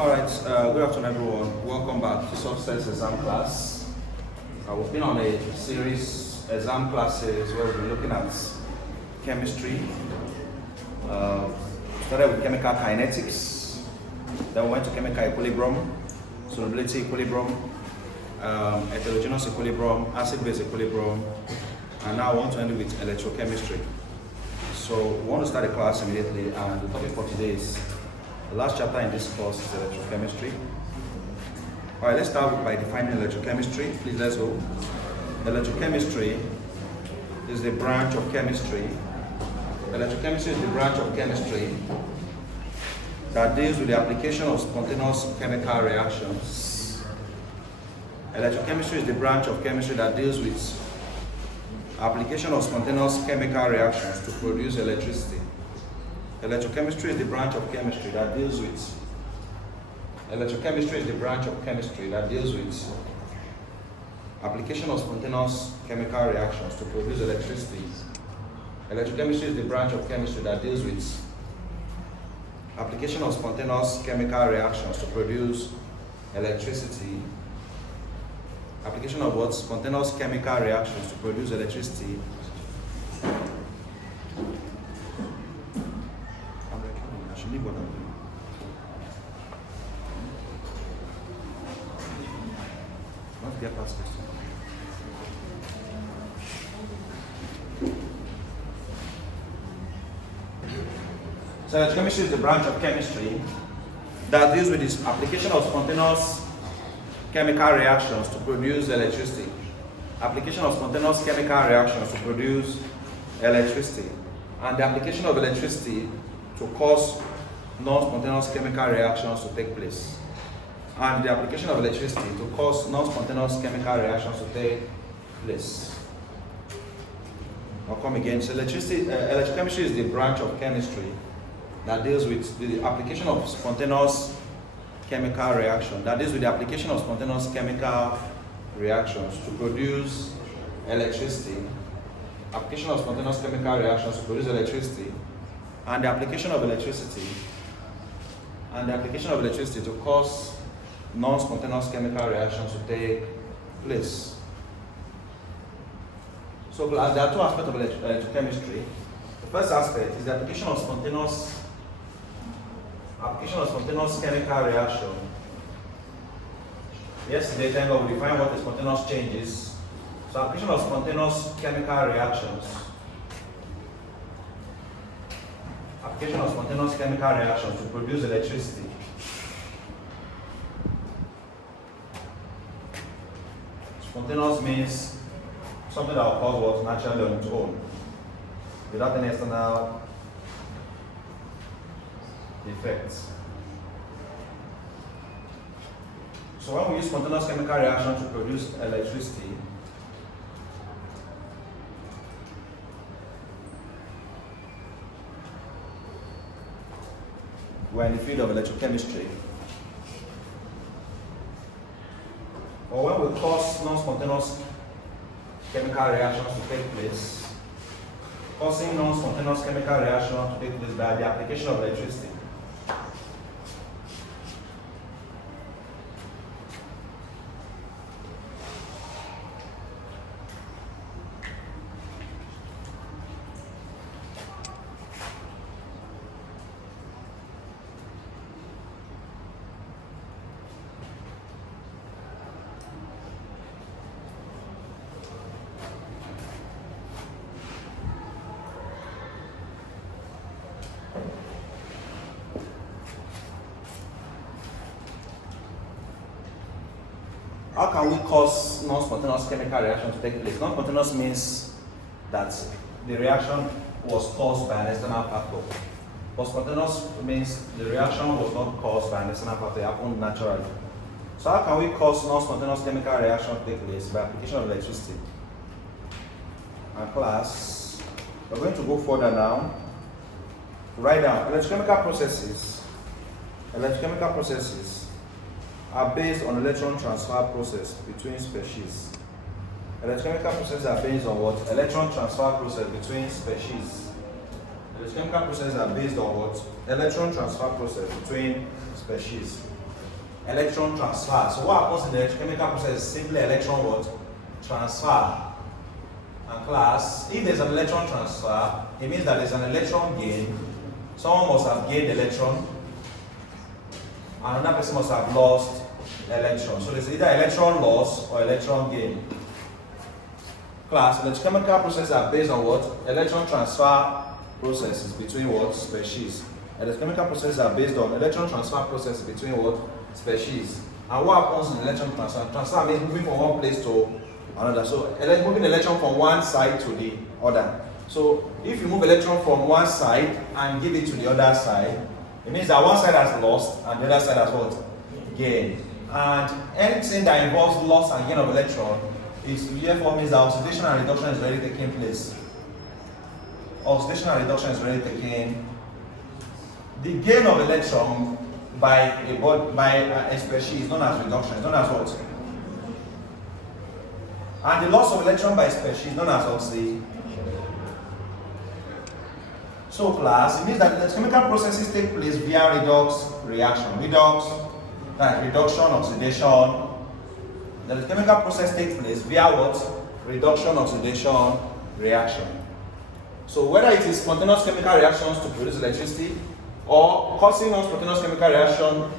Alright, good afternoon everyone. Welcome back to Substance Exam class. We've been on a series exam classes where we've been looking at chemistry. Started with chemical kinetics, then we went to chemical equilibrium, solubility equilibrium, heterogeneous equilibrium, acid-base equilibrium, and now I want to end with electrochemistry. So we want to start the class immediately, and the topic for today is the last chapter in this course is electrochemistry. Alright, let's start by defining electrochemistry. Please, let's go. Electrochemistry is the branch of chemistry. Electrochemistry is the branch of chemistry that deals with the application of spontaneous chemical reactions. Electrochemistry is the branch of chemistry that deals with application of spontaneous chemical reactions to produce electricity. Electrochemistry is the branch of chemistry that deals with application of spontaneous chemical reactions to produce electricity. Electrochemistry is the branch of chemistry that deals with application of spontaneous chemical reactions to produce electricity. Application of what? Spontaneous chemical reactions to produce electricity. I should leave what I'm doing. Not get past this. So electrochemistry is the branch of chemistry that deals with this application of spontaneous chemical reactions to produce electricity. Application of spontaneous chemical reactions to produce electricity. And the application of electricity to cause non-spontaneous chemical reactions to take place. And the application of electricity to cause non-spontaneous chemical reactions to take place. I'll come again. So electrochemistry is the branch of chemistry that deals with the application of spontaneous chemical reaction. That deals with the application of spontaneous chemical reactions to produce electricity. Application of spontaneous chemical reactions to produce electricity. And the application of electricity. To cause non-spontaneous chemical reactions to take place. So there are two aspects of electrochemistry. The first aspect is the application of spontaneous chemical reaction. Yesterday, thank God, we defined what a spontaneous change is. So application of spontaneous chemical reactions. Application of spontaneous chemical reactions to produce electricity. Spontaneous means something that will cause what naturally on its own, without any external effects. So when we use spontaneous chemical reaction to produce electricity, we're in the field of electrochemistry. Or when we cause non-spontaneous chemical reactions to take place, causing non-spontaneous chemical reactions to take place by the application of electricity. How can we cause non-spontaneous chemical reaction to take place? Non-spontaneous means that the reaction was caused by an external factor. But spontaneous means the reaction was not caused by an external factor, it happened naturally. So how can we cause non-spontaneous chemical reaction to take place? By application of electricity. And class, we're going to go further now. Write down electrochemical processes. Electrochemical processes are based on electron transfer process between species. Electrochemical processes are based on what? Electron transfer process between species. Electrochemical processes are based on what? Electron transfer process between species. electron transfer. So what happens in the electrochemical process is simply electron what? Transfer. And class, if there's an electron transfer, it means that there's an electron gain. Someone must have gained electron, and another person must have lost electron. So there's either electron loss or electron gain. Class, electrochemical processes are based on what? Electron transfer processes between what? Species. Electrochemical processes are based on electron transfer processes between what? Species. And what happens in electron transfer? Transfer means moving from one place to another. So moving electron from one side to the other. So if you move electron from one side and give it to the other side, it means that one side has lost and the other side has what? Gained. And anything that involves loss and gain of electron is therefore means that oxidation and reduction is already taking place. Oxidation and reduction is already taking. The gain of electron by a species is known as reduction. It's known as what? And the loss of electron by species is known as oxidation. So class, it means that electrochemical processes take place via redox reaction. Redox, like reduction, oxidation. The electrochemical process takes place via what? Reduction, oxidation, reaction. So whether it is spontaneous chemical reactions to produce electricity or causing non-spontaneous chemical reaction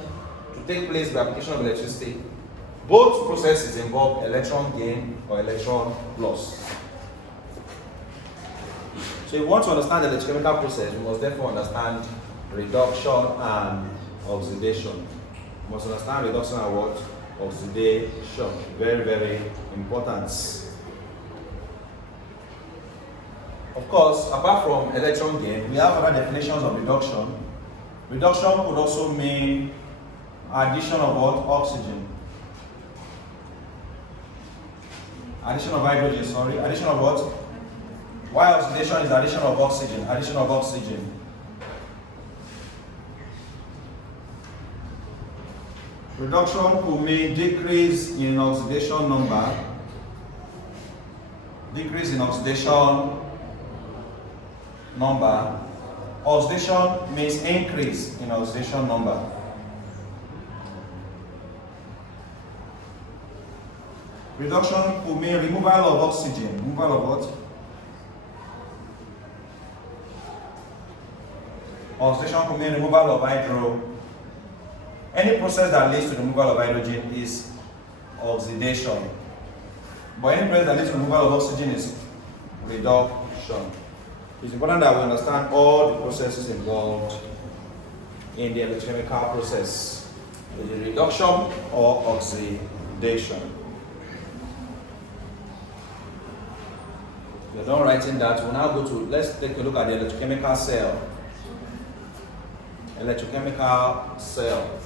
to take place by application of electricity, both processes involve electron gain or electron loss. So if you want to understand the electrochemical process, you must therefore understand reduction and oxidation. You must understand reduction and what? Oxidation. Very, very important. Of course, apart from electron gain, we have other definitions of reduction. Reduction could also mean addition of what? Oxygen. Addition of hydrogen, sorry. Addition of what? While oxidation is addition of oxygen. Addition of oxygen. Reduction could mean decrease in oxidation number. Decrease in oxidation number. Oxidation means increase in oxidation number. Reduction could mean removal of oxygen. Removal of what? Oxidation could mean removal of hydro. Any process that leads to the removal of hydrogen is oxidation. But any process that leads to the removal of oxygen is reduction. It's important that we understand all the processes involved in the electrochemical process. Is it reduction or oxidation? We're done writing that. We'll now go to, let's take a look at the electrochemical cell. Electrochemical cell.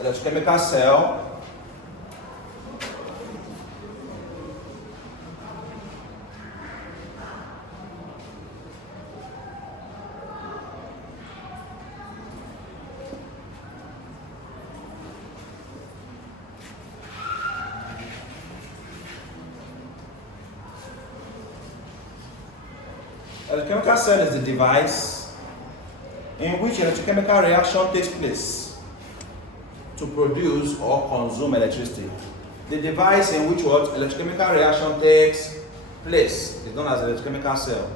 Electrochemical cell. Electrochemical cell is the device in which electrochemical reaction takes place to produce or consume electricity. The device in which what electrochemical reaction takes place is known as electrochemical cell.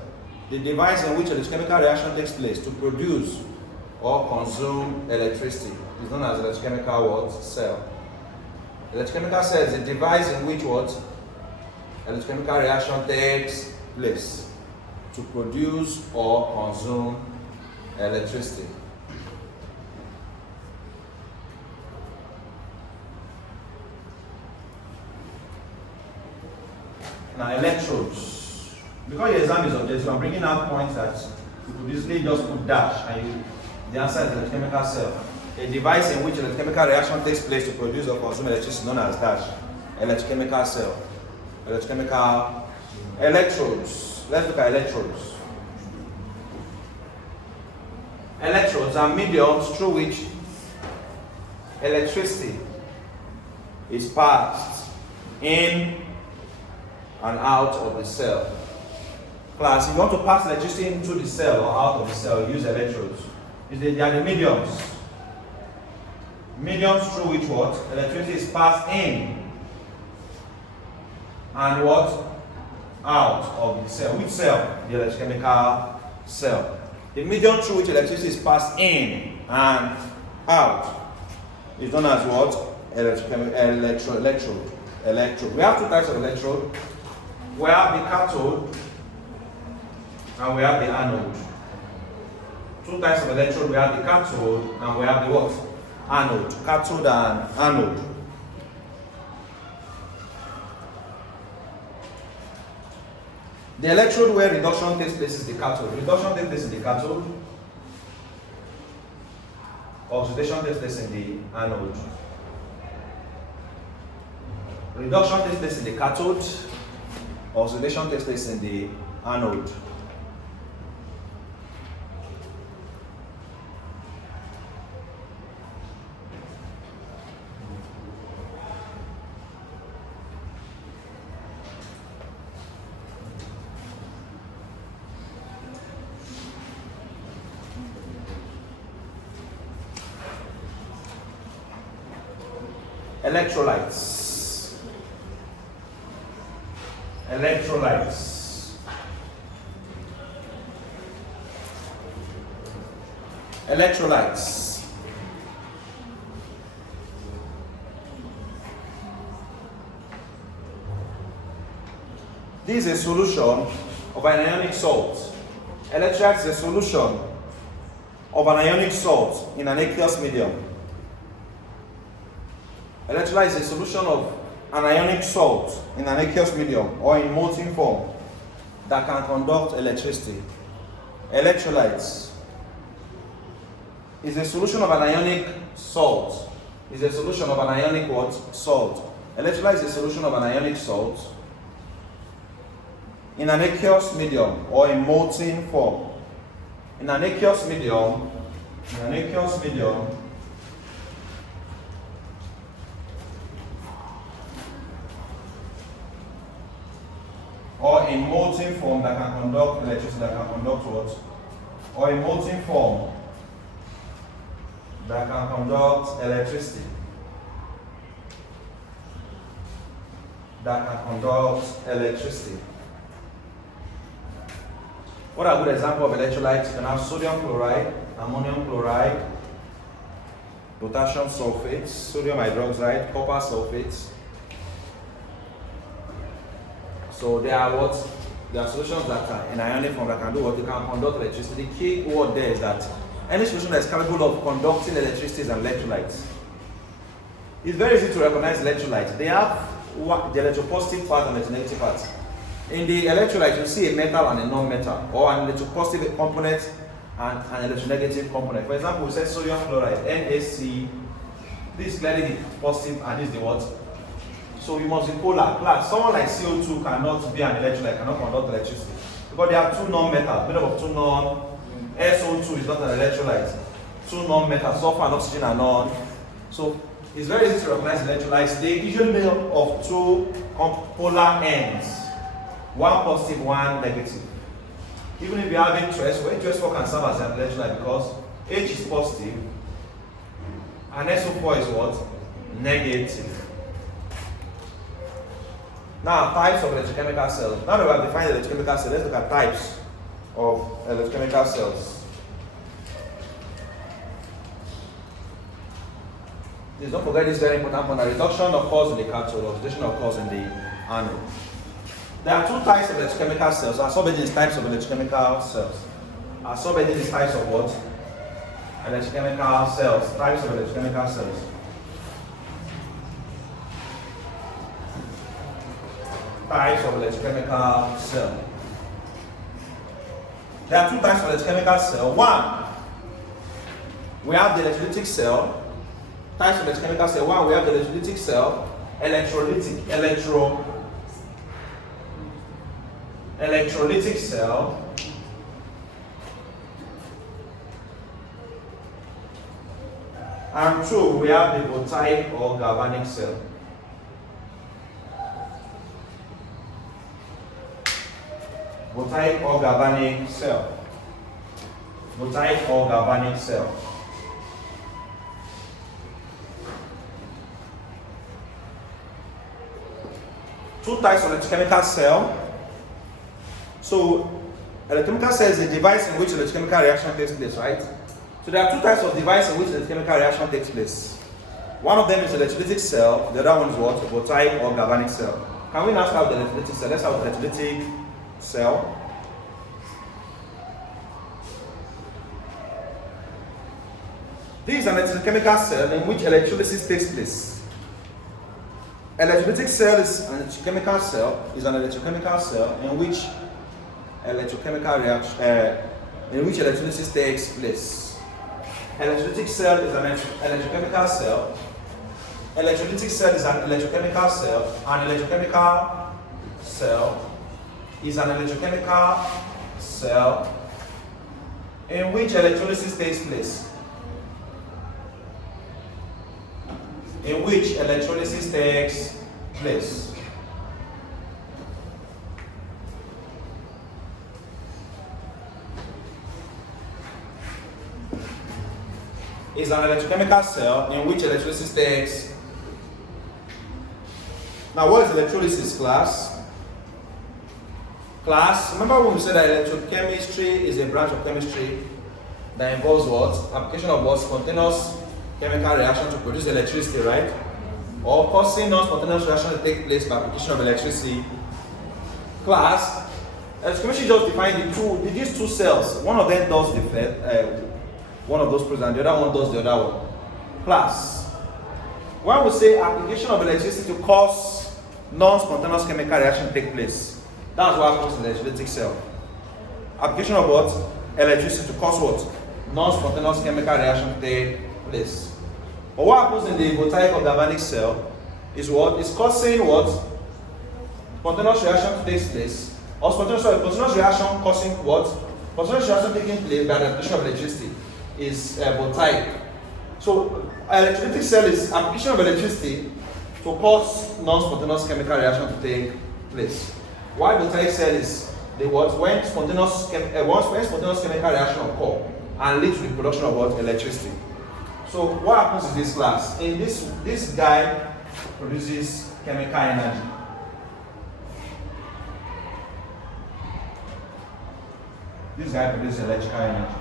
The device in which electrochemical reaction takes place to produce or consume electricity is known as electrochemical what? Cell. Electrochemical cell is a device in which what electrochemical reaction takes place to produce or consume electricity. Now electrodes. Because your exam is objective, I'm bringing out points that you could easily just put dash and the answer is electrochemical cell. A device in which electrochemical reaction takes place to produce or consume electricity known as dash. Electrochemical cell. Electrochemical electrodes. Let's look at electrodes. Electrodes are mediums through which electricity is passed in and out of the cell. Class, if you want to pass electricity into the cell or out of the cell, use electrodes. They are the mediums. Mediums through which what? Electricity is passed in and what? Out of the cell. Which cell? The electrochemical cell. The medium through which electricity is passed in and out is known as what? Electrode. We have two types of electrode. We have the cathode and we have the anode. Two types of electrode. We have the cathode and we have the what? Anode. Cathode and anode. The electrode where reduction takes place is the cathode. Reduction takes place in the cathode. Oxidation takes place in the anode. Reduction takes place in the cathode. Oxidation takes place in the anode. Electrolytes. Electrolytes. This is a solution of an ionic salt. Electrolyte is a solution of an ionic salt in an aqueous medium. Electrolyte is a solution of an ionic salt in an aqueous medium or in molten form that can conduct electricity. Electrolytes is a solution of an ionic salt. Is a solution of an ionic what? Salt. Electrolyte is a solution of an ionic salt in an aqueous medium or in molten form. In an aqueous medium, or in molten form that can conduct electricity, that can conduct what? Or in molten form that can conduct electricity. That can conduct electricity. What are good examples of electrolytes? You can have sodium chloride, ammonium chloride, potassium sulfate, sodium hydroxide, copper sulfate. So they are what? They are solutions that are in ionic form that can do what? They can conduct electricity. The key word there is that any solution that is capable of conducting electricity is an electrolyte. It's very easy to recognize electrolytes. They have the electropositive part and the electronegative part. In the electrolyte, you see a metal and a non-metal, or an electropositive component and an electronegative component. For example, we say sodium chloride, NaC. This is clearly the positive and this is the what? So you must be polar. Class, someone like CO2 cannot be an electrolyte, cannot conduct electricity. Because there are two non-metals, made up of two SO2 is not an electrolyte. Two non-metals, sulfur and oxygen are non. So it's very easy to recognize electrolytes. They usually made up of two polar ends. One positive, one negative. Even if you have H2SO, H2SO can serve as an electrolyte because H is positive and SO4 is what? Negative. Now, types of electrochemical cells. Now that we have defined electrochemical cells, let's look at types of electrochemical cells. Please don't forget this very important one. Reduction occurs in the cathode, oxidation occurs in the anode. There are two types of electrochemical cells. Our subheading is types of electrochemical cells. Our subheading is types of what? Electrochemical cells. Types of electrochemical cells. Types of electrochemical cell. There are two types of electrochemical cell. One, we have the electrolytic cell. Types of electrochemical cell. One, we have the electrolytic cell. Electrolytic cell. And 2, we have the Voltaic or Galvanic cell. Voltaic or Galvanic cell. Voltaic or Galvanic cell. Two types of electrochemical cell. So, electrochemical cell is a device in which electrochemical reaction takes place, right? So there are two types of device in which electrochemical reaction takes place. One of them is electrolytic cell, the other one is what? Voltaic or galvanic cell. Can we now start with the electrolytic cell? Let's start with the electrolytic cell. This is an electrochemical cell in which electrolysis takes place. Electrolytic cell is an electrochemical cell, in which electrolysis takes place. Electrolytic cell is an electrochemical cell. Electrolytic cell is an electrochemical cell. An electrochemical cell is an electrochemical cell in which electrolysis takes place. In which electrolysis takes place. Is an electrochemical cell in which electrolysis takes. Now, what is electrolysis, class? Class, remember when we said that electrochemistry is a branch of chemistry that involves what? Application of what? Spontaneous chemical reaction to produce electricity, right? Or causing non-spontaneous reaction to take place by application of electricity. Class, electrochemistry just defined these two cells. One of them does one of those processes and the other one does the other one. Class, when we say application of electricity to cause non-spontaneous chemical reaction to take place, that's what happens in the electrolytic cell. Application of what? Electricity to cause what? Non-spontaneous chemical reaction to take place. But what happens in the Voltaic or Galvanic cell is what? It's causing what? Spontaneous reaction to take place. Or spontaneous reaction causing what? Spontaneous reaction taking place by the application of electricity is Voltaic. So electrolytic cell is application of electricity to cause non-spontaneous chemical reaction to take place. Why Voltaic cell is the what? When spontaneous chemical reaction occur and lead to the production of what? Electricity. So what happens in this class? In this guy produces chemical energy. This guy produces electrical energy.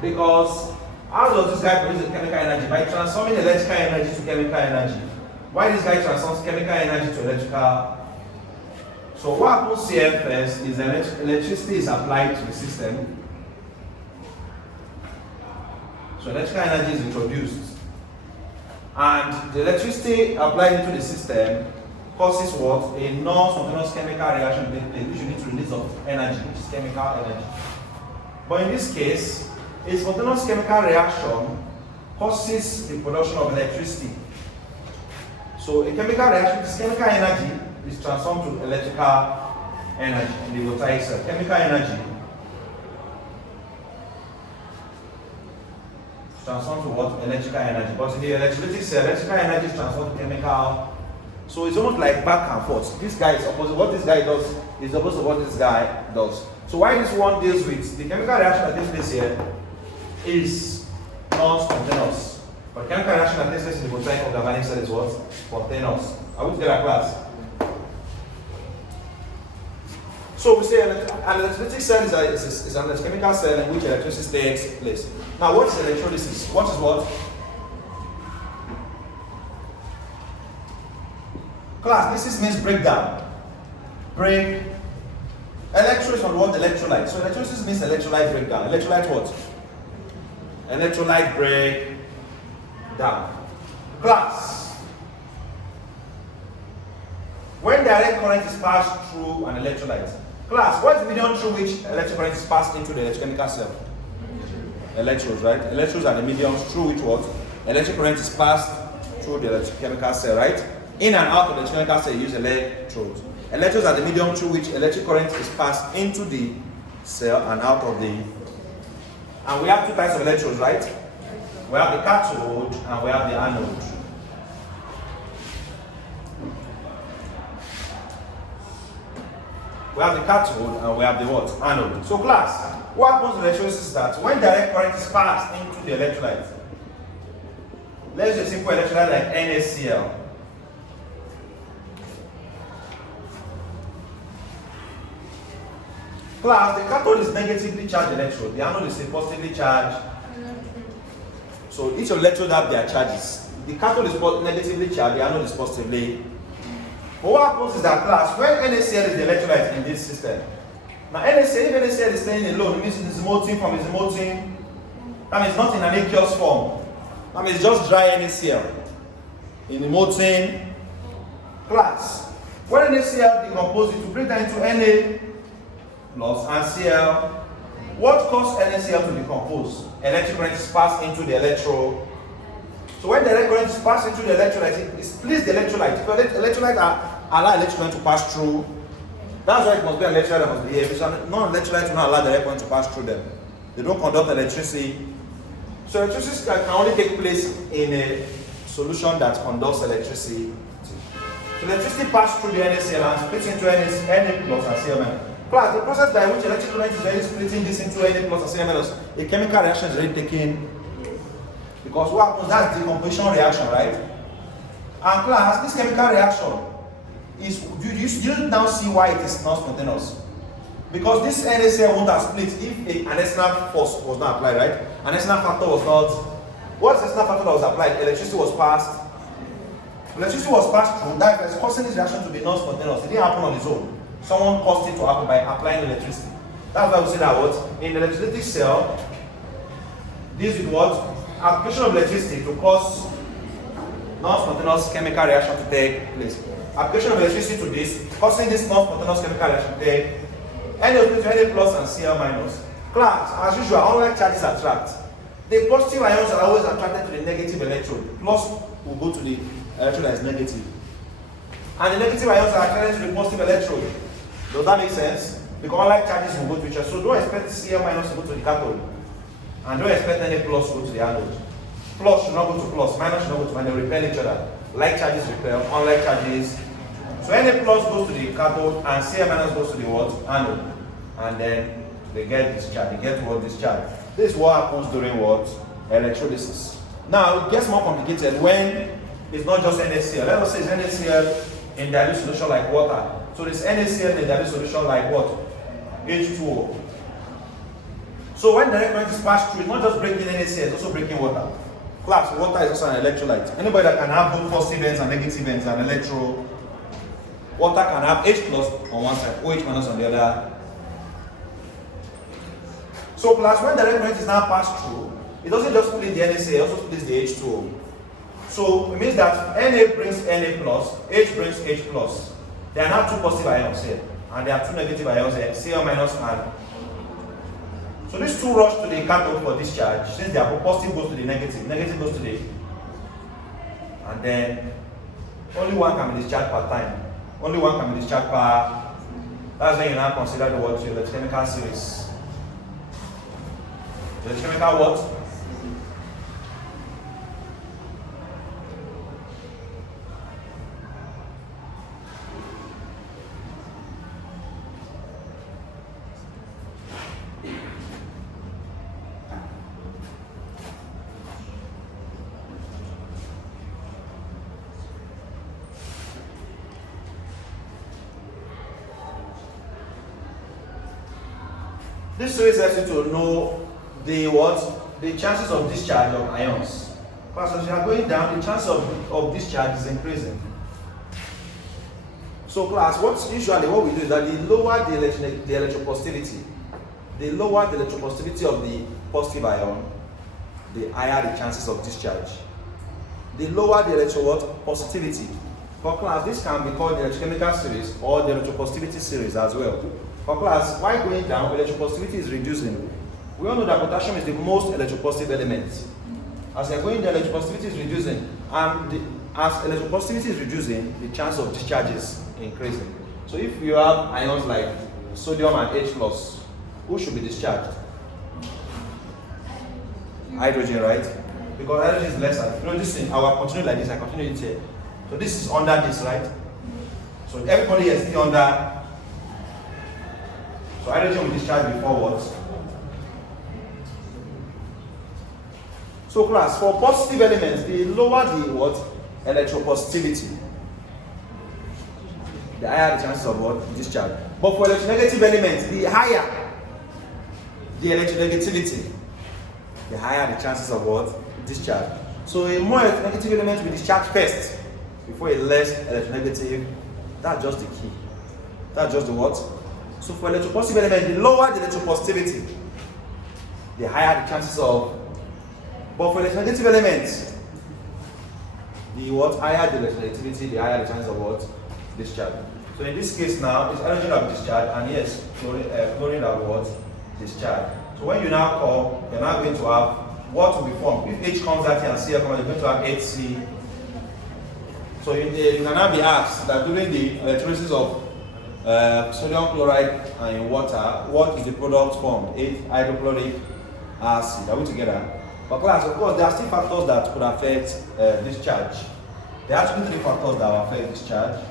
Because how does this guy produce chemical energy? By transforming electrical energy to chemical energy. Why this guy transforms chemical energy to electrical? So what happens here first is electricity is applied to the system. So electrical energy is introduced. And the electricity applied into the system causes what? A non-spontaneous chemical reaction which you need to release of energy, which is chemical energy. But in this case, a spontaneous chemical reaction causes the production of electricity. So a chemical reaction, this chemical energy is transformed to electrical energy in the Voltaic cell. Chemical energy is transformed to what? Electrical energy. But in the electrolytic cell, electrical energy is transformed to chemical. So it's almost like back and forth. This guy is opposite. What this guy does is opposite of what this guy does. So why this one deals with the chemical reaction that takes place here is non-spontaneous. But chemical reaction that takes place in the Voltaic or Galvanic cell is what? Spontaneous. Are we together, class? So we say an electrolytic cell is an electrochemical cell in which electricity takes place. Now what is electrolysis? What is what? Class, this means breakdown. Break. Electro is from what? Electrolyte. So electrolysis means electrolyte breakdown. Electrolyte what? Electrolyte breakdown. Class. When direct current is passed through an electrolyte. Class, what is the medium through which electric current is passed into the electrochemical cell? Electrodes, right? Electrodes are the mediums through which what? Electric current is passed through the electrochemical cell, right? In and out of the electrochemical cell, you use electrodes. Electrodes are the medium through which electric current is passed into the cell and out of the. And we have two types of electrodes, right? We have the cathode and we have the anode. We have the cathode and we have the what? Anode. So class, what happens to electrolysis is that when direct current is passed into the electrolyte, let's use a simple electrolyte like NaCl. Class, the cathode is negatively charged electrode, the anode is a positively charged. So each electrode have their charges. The cathode is negatively charged, the anode is positively. But what happens is that class, when NaCl is the electrolyte in this system, now NaCl, if NaCl is staying alone, it means it is molten from its molten, that means not in an aqueous form. That means just dry NaCl in the molten class. When NaCl decomposes to break down into Na plus and Cl, what causes NaCl to decompose? Electric current is passed into the electrode. So when the electric current is passed into the electrolyte, it splits the electrolyte. If the electrolyte allow electric current to pass through, that's why it must be an electrolyte that must be here. If non-electrolyte will not allow the electric current to pass through them. They don't conduct electricity. So electricity can only take place in a solution that conducts electricity. So electricity passes through the NaCl and splits into Na plus and Cl-. Plus, the process by which electric current is already splitting this into Na plus and Cl-, a chemical reaction is already taking. Because what happens, that's decomposition reaction, right? And class, this chemical reaction is, you now see why it is not spontaneous. Because this NaCl won't have split if an external force was not applied, right? An external factor was not. What's the external factor that was applied? Electricity was passed. Electricity was passed through, that is causing this reaction to be non spontaneous. It didn't happen on its own. Someone caused it to happen by applying electricity. That's why we say that what? In the electrolytic cell, this is what? Application of electricity to cause non-spontaneous chemical reaction to take place. Application of electricity to this, causing this non-spontaneous chemical reaction to take Na plus and Cl minus. Class, as usual, unlike charges attract. The positive ions are always attracted to the negative electrode. Plus will go to the electrode that is negative. And the negative ions are attracted to the positive electrode. Does that make sense? Because unlike charges will go to each other. So don't expect Cl minus to go to the cathode. And don't expect Na plus to go to the anode. Plus should not go to plus, minus should not go to minus, they repel each other. Like charges repel, unlike charges. So Na plus goes to the cathode and Cl minus goes to the what? Anode. And then they get discharge. They get what? Discharge. This is what happens during what? Electrolysis. Now it gets more complicated when it's not just NaCl. Let us say it's NaCl in dilute solution like water. So this NaCl in dilute solution like what? H2O. So when direct current is passed through, it's not just breaking NaCl, it's also breaking water. Class, water is also an electrolyte. Anybody that can have both positive ends and negative ends and electro, water can have H plus on one side, OH minus on the other. So class, when direct current is now passed through, it doesn't just split the NaCl, it also splits the H2O. So it means that Na brings Na plus, H brings H plus. There are now two positive ions here, and there are two negative ions here, Cl minus and. So these two rush to the cathode for discharge. Since they are positive goes to the negative, negative goes to the, and then only one can be discharged per time. Only one can be discharged per. That's when you now consider the what? Electrochemical series. Electrochemical what? This series helps you to know the what? The chances of discharge of ions. Because as you are going down, the chance of discharge is increasing. So class, what we do is that the lower the electropositivity, of the positive ion, the higher the chances of discharge. The lower the electropositivity. For class, this can be called the electrochemical series or the electropositivity series as well. For class, while going down, electropositivity is reducing. We all know that potassium is the most electropositive element. As you're going down, electropositivity is reducing. And as electropositivity is reducing, the chance of discharge is increasing. So if you have ions like sodium and H plus, who should be discharged? Hydrogen, right? Because hydrogen is lesser. You know, this thing, I will continue like this, I continue it here. So this is under this, right? So everybody is still under. So hydrogen will discharge before what? So class, for positive elements, the lower the what? Electropositivity, the higher the chances of what? Discharge. But for electronegative elements, the higher the electronegativity, the higher the chances of what? Discharge. So a more electronegative element will discharge first before a less electronegative. That's just the key. That's just the what? So for electropositive element, the lower the electropositivity, the higher the chances of. But for electronegative elements, the what? Higher the electronegativity, the higher the chance of what? Discharge. So in this case now, it's hydrogen that will discharge, and yes, chlorine that will what? Discharge. So when you now call, you're now going to have what will be formed. If H comes out here and Cl comes, you're going to have HC. So you can now be asked that during the electrolysis of sodium chloride and in water, what is the product formed? Hydrochloric acid. Are we together? But class, of course, there are still factors that could affect discharge. There are actually 3 factors that will affect discharge.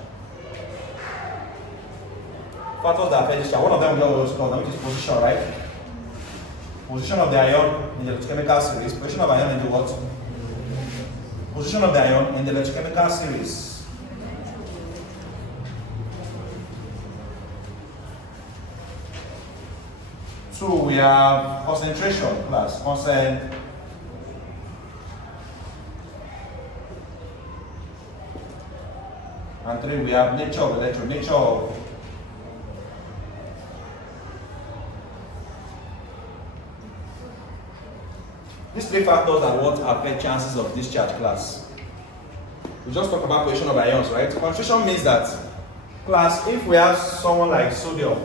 Factors that affect discharge. One of them we always call them, which is position, right? Position of the ion in the electrochemical series. Position of ion in the what? Position of the ion in the electrochemical series. So we have concentration, class. And 3, we have nature of electron, nature of. These 3 factors are what affect chances of discharge, class. We just talked about position of ions, right? Concentration means that, class, if we have someone like sodium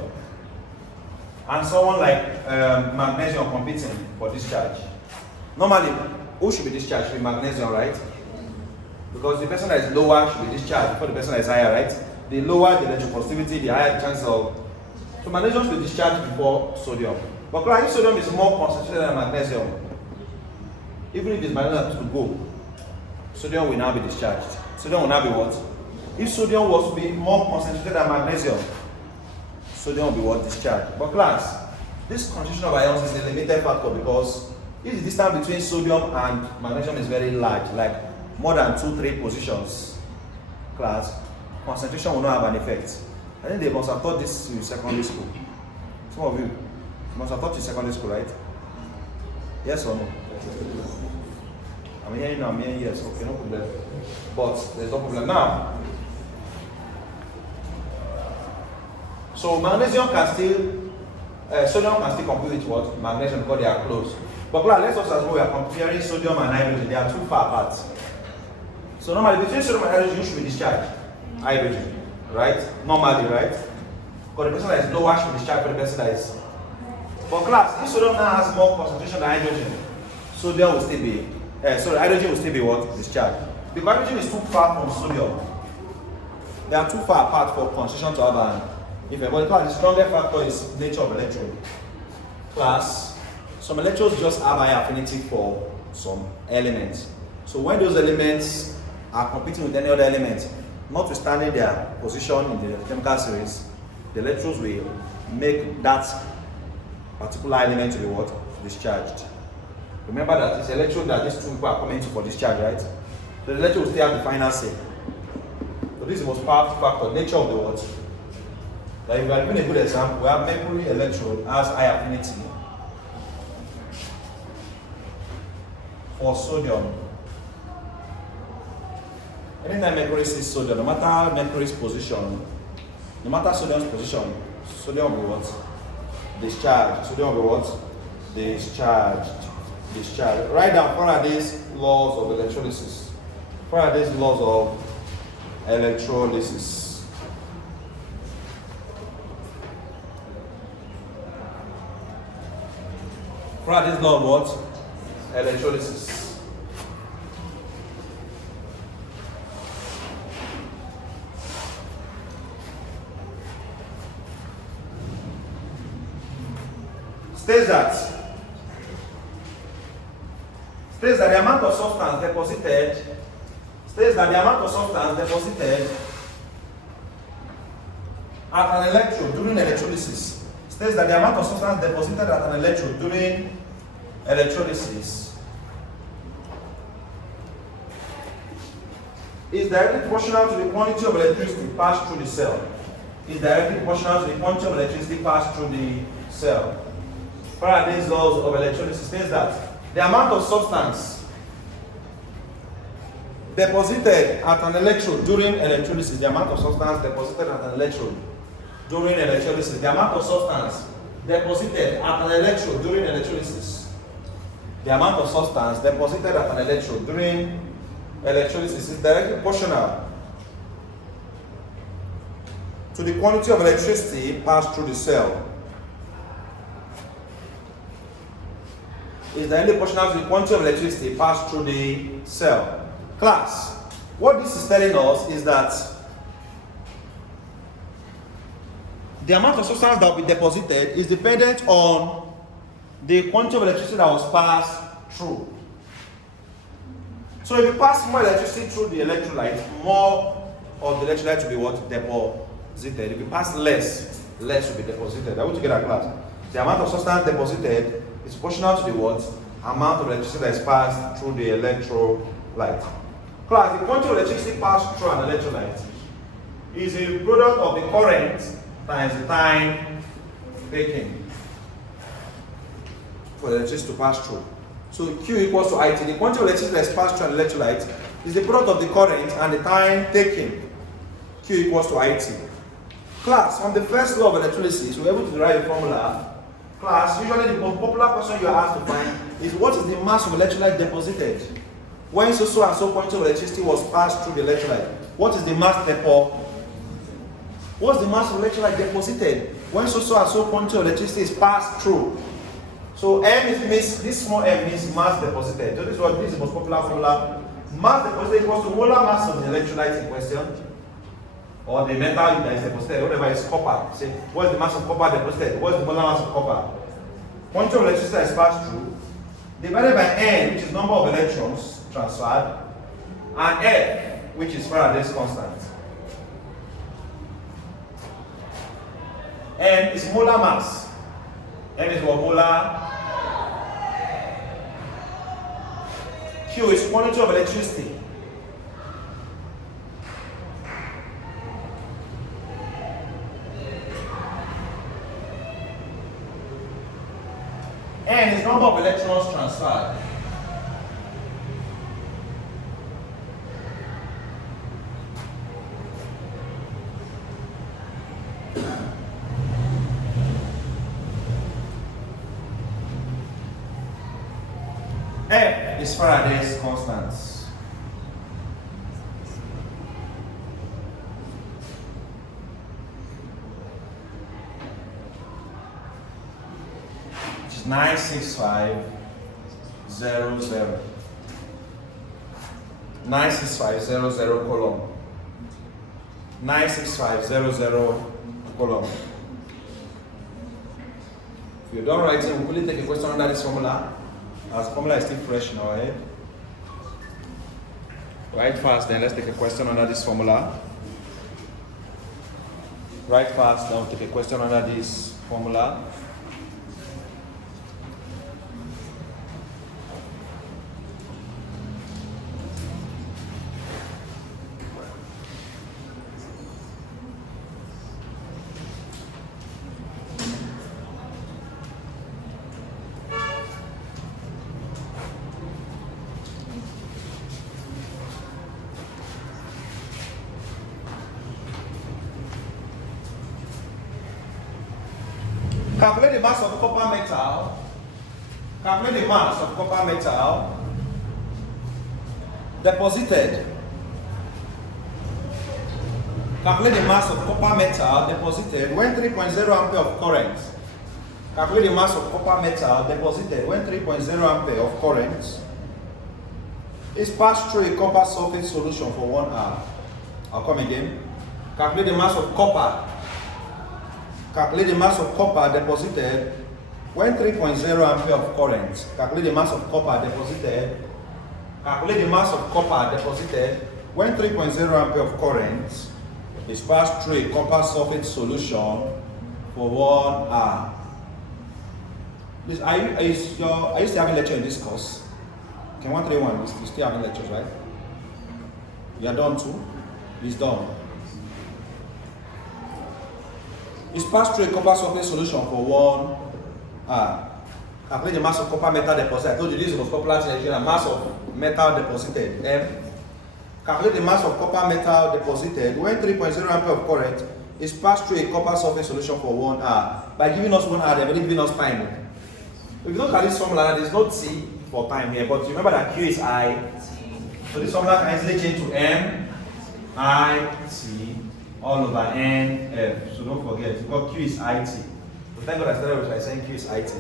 and someone like magnesium competing for discharge, normally, who should be discharged? Should be magnesium, right? Because the person that is lower should be discharged before the person that is higher, right? The lower the electropositivity, the higher the chance of. So magnesium should be discharged before sodium. But class, if sodium is more concentrated than magnesium, even if it's magnesium to go, sodium will now be discharged. Sodium will now be what? If sodium was to be more concentrated than magnesium, sodium will be what? Discharged. But class, this concentration of ions is a limited factor because if the distance between sodium and magnesium is very large, like more than 2-3 positions, class, concentration will not have an effect. I think they must have taught this in secondary school. Some of you must have taught in secondary school, right? Yes or no? I'm hearing now, I'm hearing yes, okay, no problem. But there's no problem now. So magnesium can still, sodium can still compete with what? Magnesium because they are close. But let's also as well, we are comparing sodium and hydrogen, they are too far apart. So normally between sodium and hydrogen, you should be discharged. Hydrogen, right? Normally, right? Because the person that is lower should be discharged for the person that is. But class, if sodium now has more concentration than hydrogen, sodium will still be, hydrogen will still be what? Discharged. Because hydrogen is too far from sodium. They are too far apart for concentration to have an effect. But the strongest factor is nature of electrode. Class, some electrodes just have high affinity for some elements. So when those elements are competing with any other element, notwithstanding their position in the chemical series, the electrodes will make that particular element to be what? Discharged. Remember that it's electrode that these 2 people are coming to for discharge, right? So the electrode will still have the final say. So this is the most powerful factor, nature of the what? Like if we are giving a good example, we have mercury electrode has high affinity for sodium. Anytime mercury sees sodium, no matter mercury's position, no matter sodium's position, sodium will be what? Discharged. Sodium will be what? Discharged. Discharged. Write down Faraday's laws of electrolysis. Faraday's laws of electrolysis. Faraday's law of what? Electrolysis. states that the amount of substance deposited at an electrode during electrolysis states that the amount of substance deposited at an electrode during electrolysis is directly proportional to the quantity of electricity passed through the cell. Is directly proportional to the quantity of electricity passed through the cell. Faraday's laws of electrolysis states that the amount of substance deposited at an electrode during electrolysis, the amount of substance deposited at an electrode during electrolysis, the amount of substance deposited at an electrode during electrolysis, the amount of substance deposited at an electrode during electrolysis is directly proportional to the quantity of electricity passed through the cell. Is directly proportional to the quantity of electricity passed through the cell. Class, what this is telling us is that the amount of substance that will be deposited is dependent on the quantity of electricity that was passed through. So if you pass more electricity through the electrolyte, more of the electrolyte will be what? Deposited. If you pass less will be deposited. I want to get a class. The amount of substance deposited is proportional to the what? Amount of electricity that is passed through the electrolyte. Class, the quantity of electricity passed through an electrolyte is a product of the current times the time taken for the electricity to pass through. So Q equals to IT. The quantity of electricity that is passed through an electrolyte is the product of the current and the time taken. Q equals to IT. Class, from the first law of electrolysis, we're able to derive a formula. Class, usually the most popular question you are asked to find is what is the mass of electrolyte deposited? When so and so quantity of electricity was passed through the electrolyte, what is the mass What's the mass of electrolyte deposited when so and so quantity of electricity is passed through? So M means this small m means mass deposited. So this is the most popular formula. Mass deposited equals to molar mass of the electrolyte in question, or the metal that is deposited, whatever is copper. Say, what's the mass of copper deposited? What's the molar mass of copper? Quantity of electricity that is passed through, divided by N, which is number of electrons transferred, and F, which is Faraday's constant. N is molar mass. N is what? Molar. Q is quantity of electricity. N is number of electrons transferred. F is Faraday's constant. Which is 96500. 96500 column. 96500 column. If you don't write it, we'll quickly take a question under this formula. As the formula is still fresh in our head. Write fast, then let's take a question under this formula. Write fast, then we'll take a question under this formula. Calculate the mass of copper metal. Calculate the mass of copper metal deposited. Calculate the mass of copper metal deposited when 3.0 ampere of current. Calculate the mass of copper metal deposited when 3.0 ampere of current is passed through a copper sulfate solution for 1 hour. I'll come again. Calculate the mass of copper. Calculate the mass of copper deposited When 3.0 ampere of current, calculate the mass of copper deposited. Calculate the mass of copper deposited when 3.0 ampere of current is passed through a copper sulfate solution for 1 hour. Please, are you still having lecture in this course? Can 131, you still having lectures, right? You are done too? It's done. It's passed through a copper sulfate solution for 1 hour. Calculate the mass of copper metal deposited. I told you this was popular thing, the mass of metal deposited, M. Calculate the mass of copper metal deposited when 3.0 ampere of current is passed through a copper sulfate solution for 1 hour. By giving us 1 hour, they're already giving us time. If you look at this formula, there's no T for time here, but remember that Q is I. So this formula can easily change to M, I, T, all over N, F. So don't forget, because Q is IT. So thank God I started with by saying Q is IT.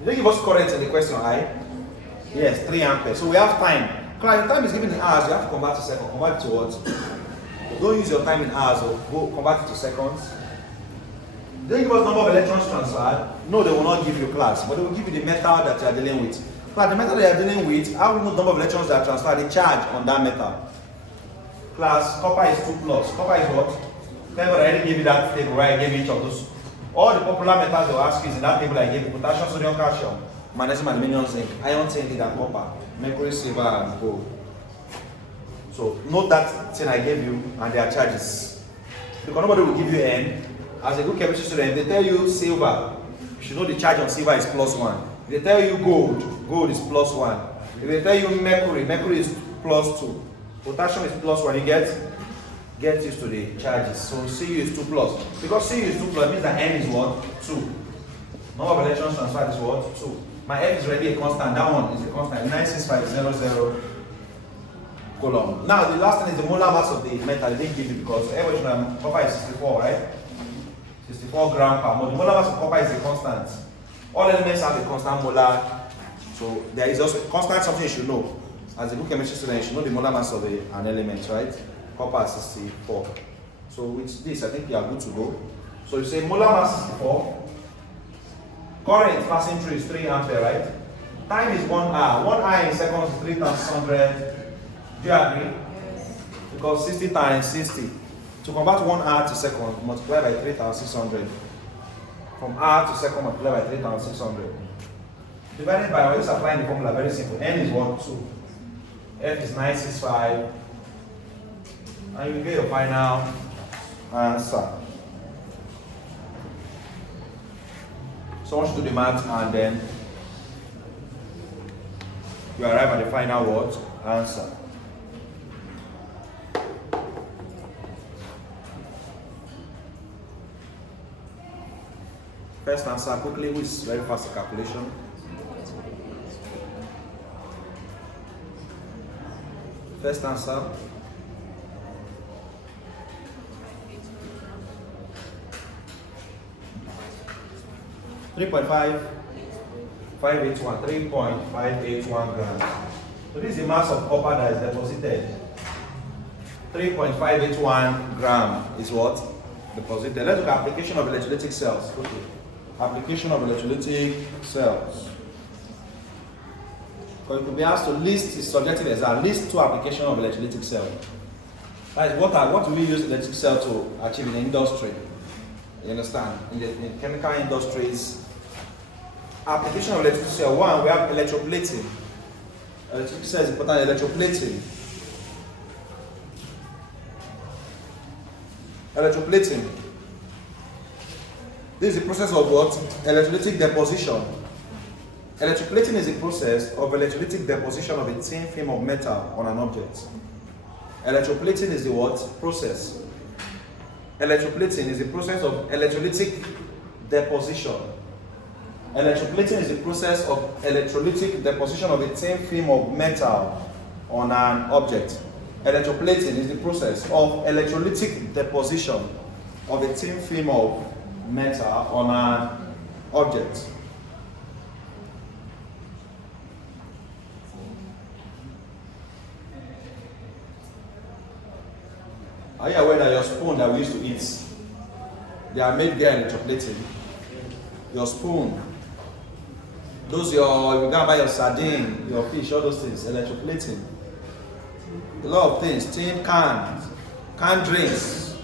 You don't give us current in the question, I? Yes, 3 amperes. So we have time. Because time is given in hours, you have to convert to seconds. Convert it to what? Don't use your time in hours, or go convert it to seconds. They give us number of electrons transferred. No, they will not give you class, but they will give you the metal that you are dealing with. Class, the metal that you are dealing with, how will you know the number of electrons that are transferred, the charge on that metal? Class, copper is 2 plus. Copper is what? Remember, I already gave you that table where I gave each of those. All the popular metals they will ask you is in that table I gave you: potassium, sodium, calcium, magnesium, aluminum, zinc, iron, tin, lead, and copper, mercury, silver, and gold. So note that thing I gave you and their charges. Because nobody will give you N. As a good chemistry student, if they tell you silver, you should know the charge on silver is +1. If they tell you gold, gold is +1. If they tell you mercury, mercury is +2. Potassium is +1. You get used to the charges. So Cu is 2 plus. Because Cu is 2 plus means that N is what? 2. Number of electrons transferred is what? 2. My F is already a constant. That one is a constant. 96500 coulomb. Now the last thing is the molar mass of the metal. They didn't give you because copper is 64, right? 64 grams per mole. The molar mass of copper is a constant. All elements have a constant molar. So there is also constant, something you should know. As a good chemistry student, you should know the molar mass of an element, right? Copper 64. So with this, I think you are good to go. So you say molar mass 64. Current passing through is 3 ampere, right? Time is 1 hour. 1 hour in seconds is 3,600. Do you agree? Because 60 times 60. To convert 1 hour to second, multiply by 3,600. From hour to second, multiply by 3,600. Divided by, we're just applying the formula, very simple. N is 1, 2. F is 965. And you get your final answer. So once you do the math and then you arrive at the final what? Answer. First answer quickly, which is very fast calculation. First answer. $3.581 grams. So this is the mass of copper that is deposited. 3.581 gram is what? Deposited. Let's look at application of electrolytic cells. Okay. Application of electrolytic cells. Because you could be asked to list, is subjective exam, list 2 applications of electrolytic cell. That is, what do we use electric cell to achieve in the industry? You understand? In chemical industries, application of electric cell. 1, we have electroplating. Electric cell is important. Electroplating. Electroplating. This is the process of what? Electrolytic deposition. Electroplating is the process of electrolytic deposition of a thin film of metal on an object. Electroplating is the what? Process. Electroplating is the process of electrolytic deposition. Electroplating is the process of electrolytic deposition of a thin film of metal on an object. Electroplating is the process of electrolytic deposition of a thin film of metal on an object. Are you aware that your spoon that we used to eat, they are made via electroplating? your spoon, those you go buy your sardine, your fish, all those things, electroplating. A lot of things, tin cans, canned drinks,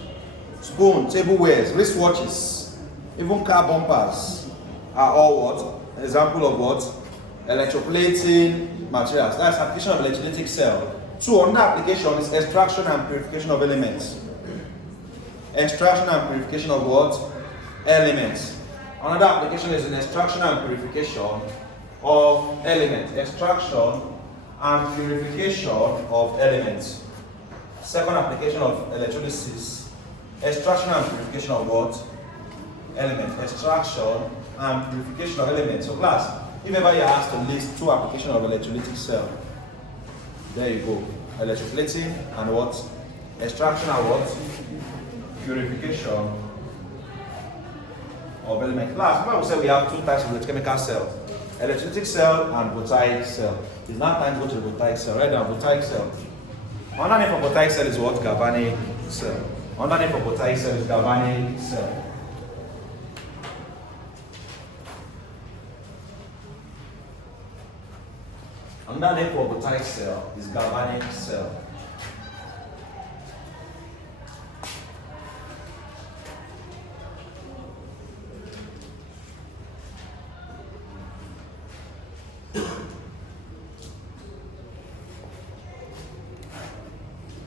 spoon, tableware, wristwatches, even car bumpers are all what? Example of what? Electroplating materials. That's application of electrolytic cell. So another application is extraction and purification of elements. Extraction and purification of what? Elements. Another application is in extraction and purification of elements. Extraction and purification of elements. Second application of electrolysis. Extraction and purification of what? Elements. Extraction and purification of elements. So class, if ever you're asked to list two applications of electrolytic cell, there you go. Electroplating and what? Extraction and what? Purification of element. Class, remember we said we have two types of electrochemical cells. Electrolytic cell and Voltaic cell. It's not time to go to the Voltaic cell. Right now, Voltaic cell. Another name for Voltaic cell is what? Galvanic cell. Another name for Voltaic cell is Galvanic cell. Another name for Voltaic cell is Galvanic cell.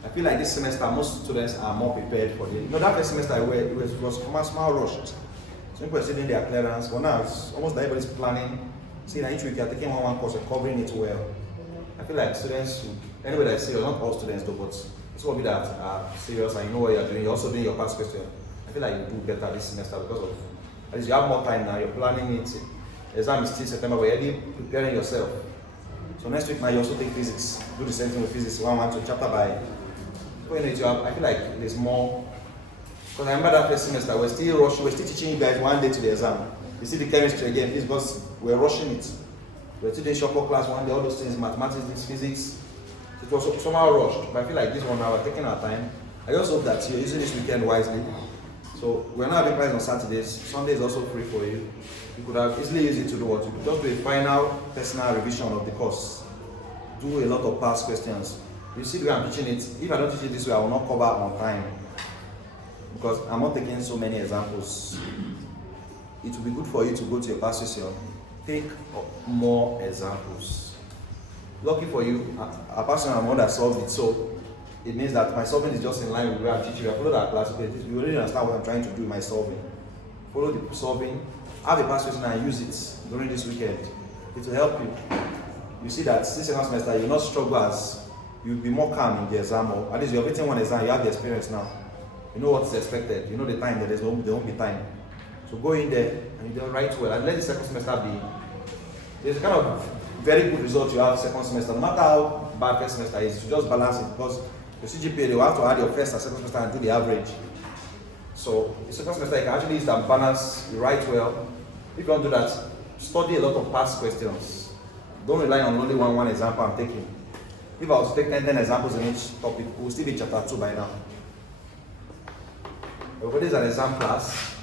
I feel like this semester most students are more prepared for it. That first semester it was small rushed. Some people are still doing their clearance, but now it's almost like everybody's planning. See, now each week you're taking one course and covering it well. I feel like students, anybody that's serious, not all students though, but some of you that are serious and you know what you're doing, you're also doing your past question. I feel like you do better this semester because of, at least you have more time now, you're planning it. Exam is still September, but you're already preparing yourself. So next week now you also take physics, do the same thing with physics, 1, 2, chapter by. I feel like there's more, because I remember that first semester, we're still rushing, we're still teaching you guys one day to the exam. You see the chemistry again, because we're rushing it. We're still doing short class one day, all those things, mathematics, physics. It was somehow rushed, but I feel like this one now we're taking our time. I just hope that you're using this weekend wisely. So we're not having class on Saturdays. Sunday is also free for you. You could have easily used it to do what? You could just do a final personal revision of the course. Do a lot of past questions. You see the way I'm teaching it. If I don't teach it this way, I will not cover on time. Because I'm not taking so many examples. It will be good for you to go to your past session, take more examples. Lucky for you, a person I'm one that solved it, so it means that my solving is just in line with where I'm teaching you. I follow that class, you already understand what I'm trying to do in my solving. Follow the solving, have a past session and use it during this weekend. It will help you. You see that this second semester, you will not struggle as you'll be more calm in the exam, or at least you're waiting one exam, you have the experience now. You know what's expected, you know the time, there won't be time. So go in there and you don't write well and let the second semester be. There's a kind of very good result you have second semester. No matter how bad first semester is, you just balance it because the CGPA, they will have to add your first and second semester and do the average. So the second semester you can actually use that balance, you write well. If you don't do that, study a lot of past questions. Don't rely on only one example I'm taking. If I was to take 10 examples in each topic, we'll still be chapter 2 by now. But for this is an exam class.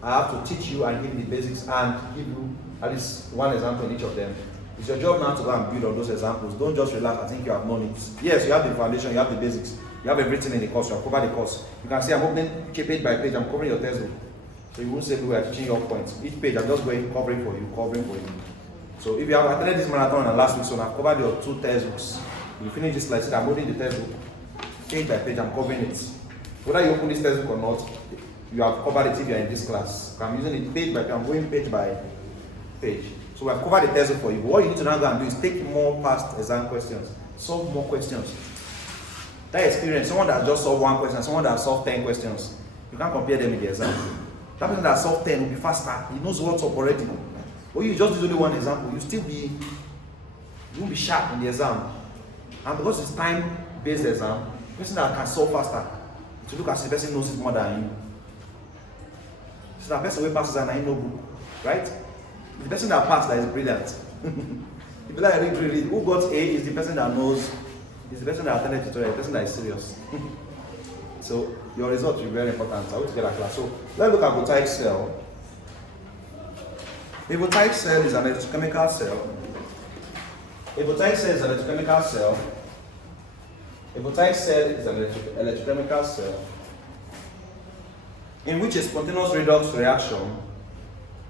I have to teach you and give you the basics and give you at least one example in each of them. It's your job now to go and build on those examples. Don't just relax and think you have known it. Yes, you have the foundation, you have the basics, you have everything in the course, you have covered the course. You can see I'm opening page by page, I'm covering your textbook. So you won't say we are teaching your points. Each page I'm just going covering for you. So if you have attended this marathon and last week, so I've covered your 2 textbooks. You finish this slide, I'm holding the textbook. Page by page, I'm covering it. Whether you open this textbook or not, you have covered it if you're in this class. I'm using it page by page, I'm going page by page. So we have covered the textbook for you. But what you need to now go and do is take more past exam questions, solve more questions. That experience, someone that just solved 1 question, someone that solved 10 questions, you can't compare them in the exam. That person that solved 10 will be faster, he knows what's up already. But you just use only one example, you won't be sharp in the exam. And because it's time-based exam, the person that can solve faster, to look as the person knows it more than you. So that person who passes and I know book, right? The person that passed that is brilliant. If you like read, who got A is the person that knows, is the person that attended tutorial, the person that is serious. So your result will be very important. I will get a class. So let's look at Voltaic cell. A Voltaic cell is an electrochemical cell. A Voltaic cell is an electrochemical cell. A Voltaic cell is an electrochemical cell in which a spontaneous redox reaction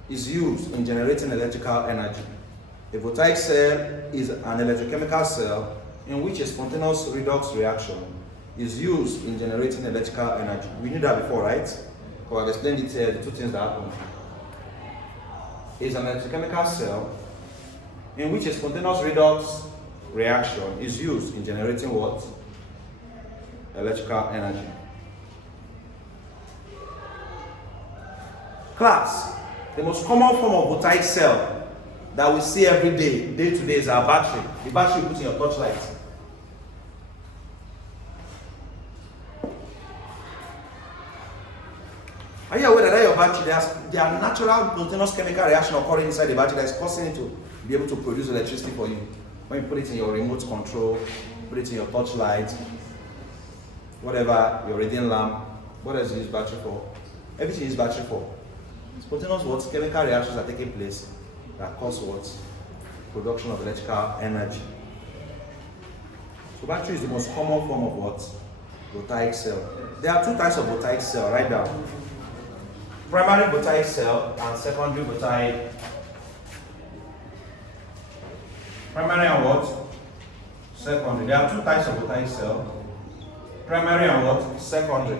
is used in generating electrical energy. A Voltaic cell is an electrochemical cell in which a spontaneous redox reaction is used in generating electrical energy. We knew that before, right? Because I've explained it here, the two things that happen. It's an electrochemical cell in which a spontaneous redox reaction is used in generating what? Electrical energy. Class, the most common form of Voltaic cell that we see every day, day to day, is our battery. The battery you put in your torchlight. Are you aware that your battery, there are natural spontaneous chemical reaction occurring inside the battery that is causing it to be able to produce electricity for you? When you put it in your remote control, put it in your torchlight, whatever, your radiant lamp, what else you use battery for? Everything is battery for. Spontaneous what? Chemical reactions are taking place that cause what? Production of electrical energy. So battery is the most common form of what? Voltaic cell. There are two types of Voltaic cell, write down. Primary Voltaic cell and secondary Voltaic. Primary and what? Secondary. There are two types of Voltaic cell. Primary and what? Secondary.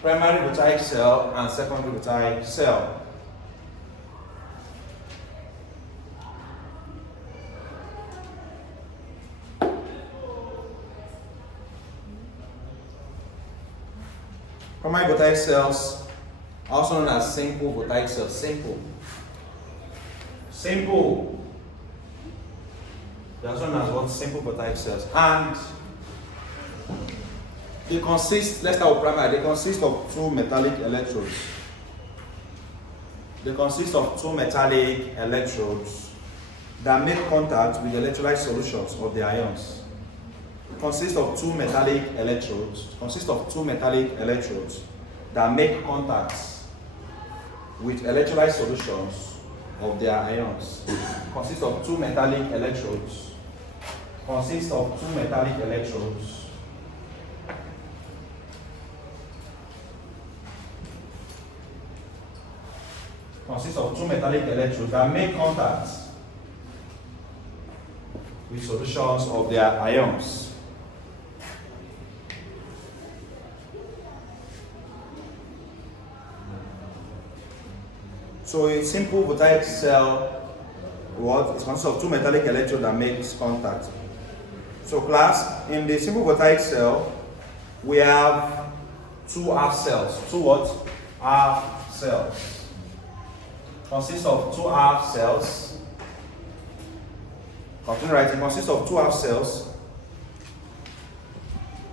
Primary Voltaic cell and secondary Voltaic cell. Primary Voltaic cells, also known as simple Voltaic cells. Simple. They are also known as what? Simple Voltaic cells. And they consist, let's start with primary, they consist of two metallic electrodes. They consist of two metallic electrodes that make contact with electrolyte solutions of the ions. It consists of two metallic electrodes. That make contacts with electrolyte solutions of their ions. Consists of two metallic electrodes. Consists of two metallic electrodes. Consists of two metallic electrodes that make contacts with solutions of their ions. So a simple Voltaic cell, what? It consists of two metallic electrodes that makes contact. So class, in the simple Voltaic cell, we have two half cells. Two what? Half cells. Consists of two half cells. Continue writing. Consists of two half cells.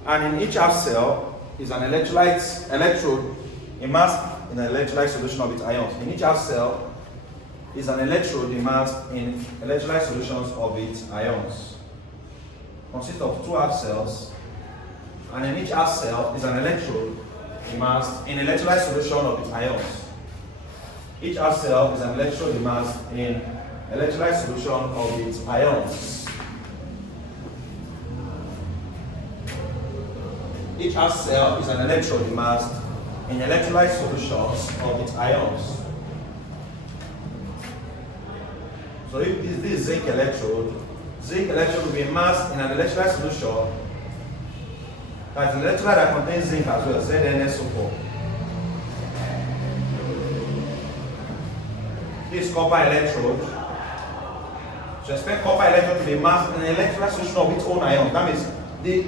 And in each half cell is an electrode immersed in an electrolyte solution of its ions. In each half cell is an electrode immersed in electrolyte solutions of its ions. Consists of two half cells, and in each half cell is an electrode immersed in electrolyte solution of its ions. Each half cell is an electrode immersed in electrolyte solution of its ions. Each half cell is an electrode immersed in electrolyte solutions of its ions. So if this is zinc electrode will be immersed in an electrolyte solution. That's an electrolyte that contains zinc as well, ZnSO4. This copper electrode. So expect copper electrode to be immersed in an electrolyte solution of its own ions. That means the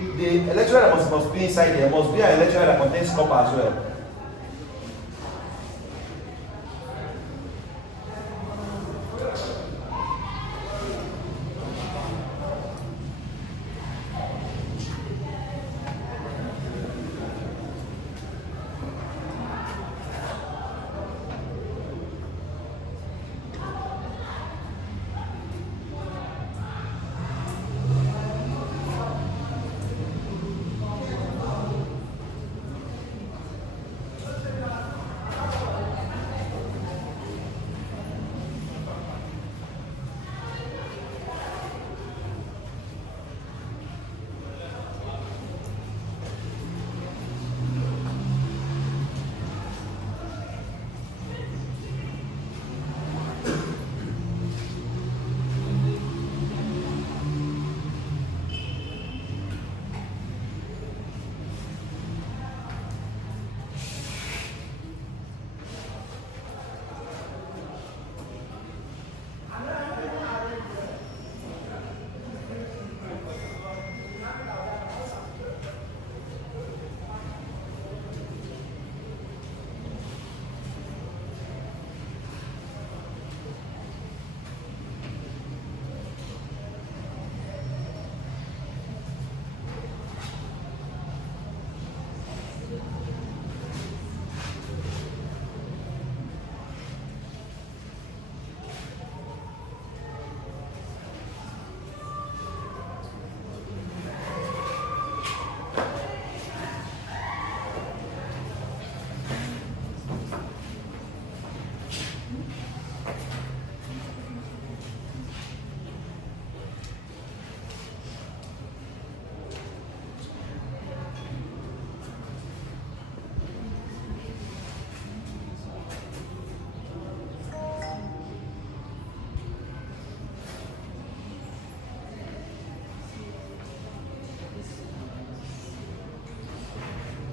electrolyte that must be inside there must be an electrolyte that contains copper as well.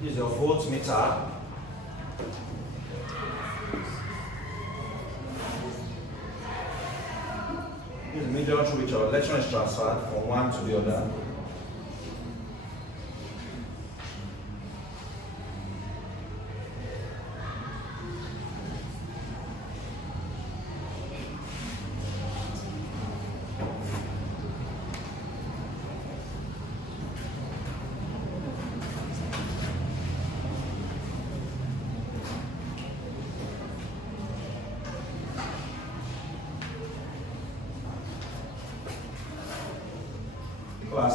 This is your voltmeter. This is the medium through which your electron is transferred from one to the other.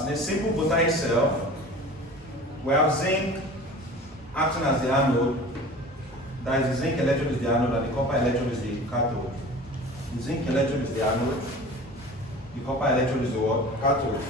In a simple Voltaic cell, we have zinc acting as the anode. That is, the zinc electrode is the anode and the copper electrode is the cathode. The zinc electrode is the anode, the copper electrode is the what? Cathode.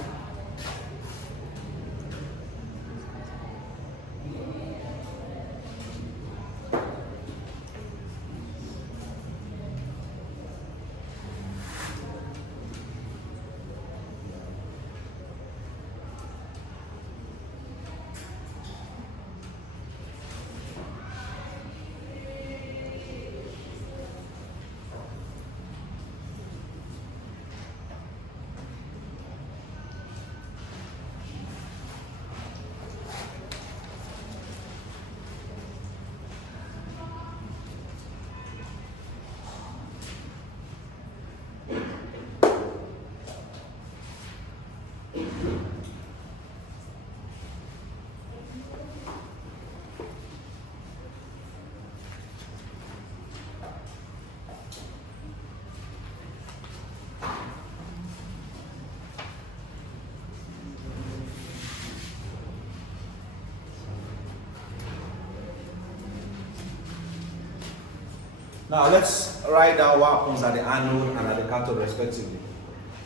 Now let's write down what happens at the anode and at the cathode respectively.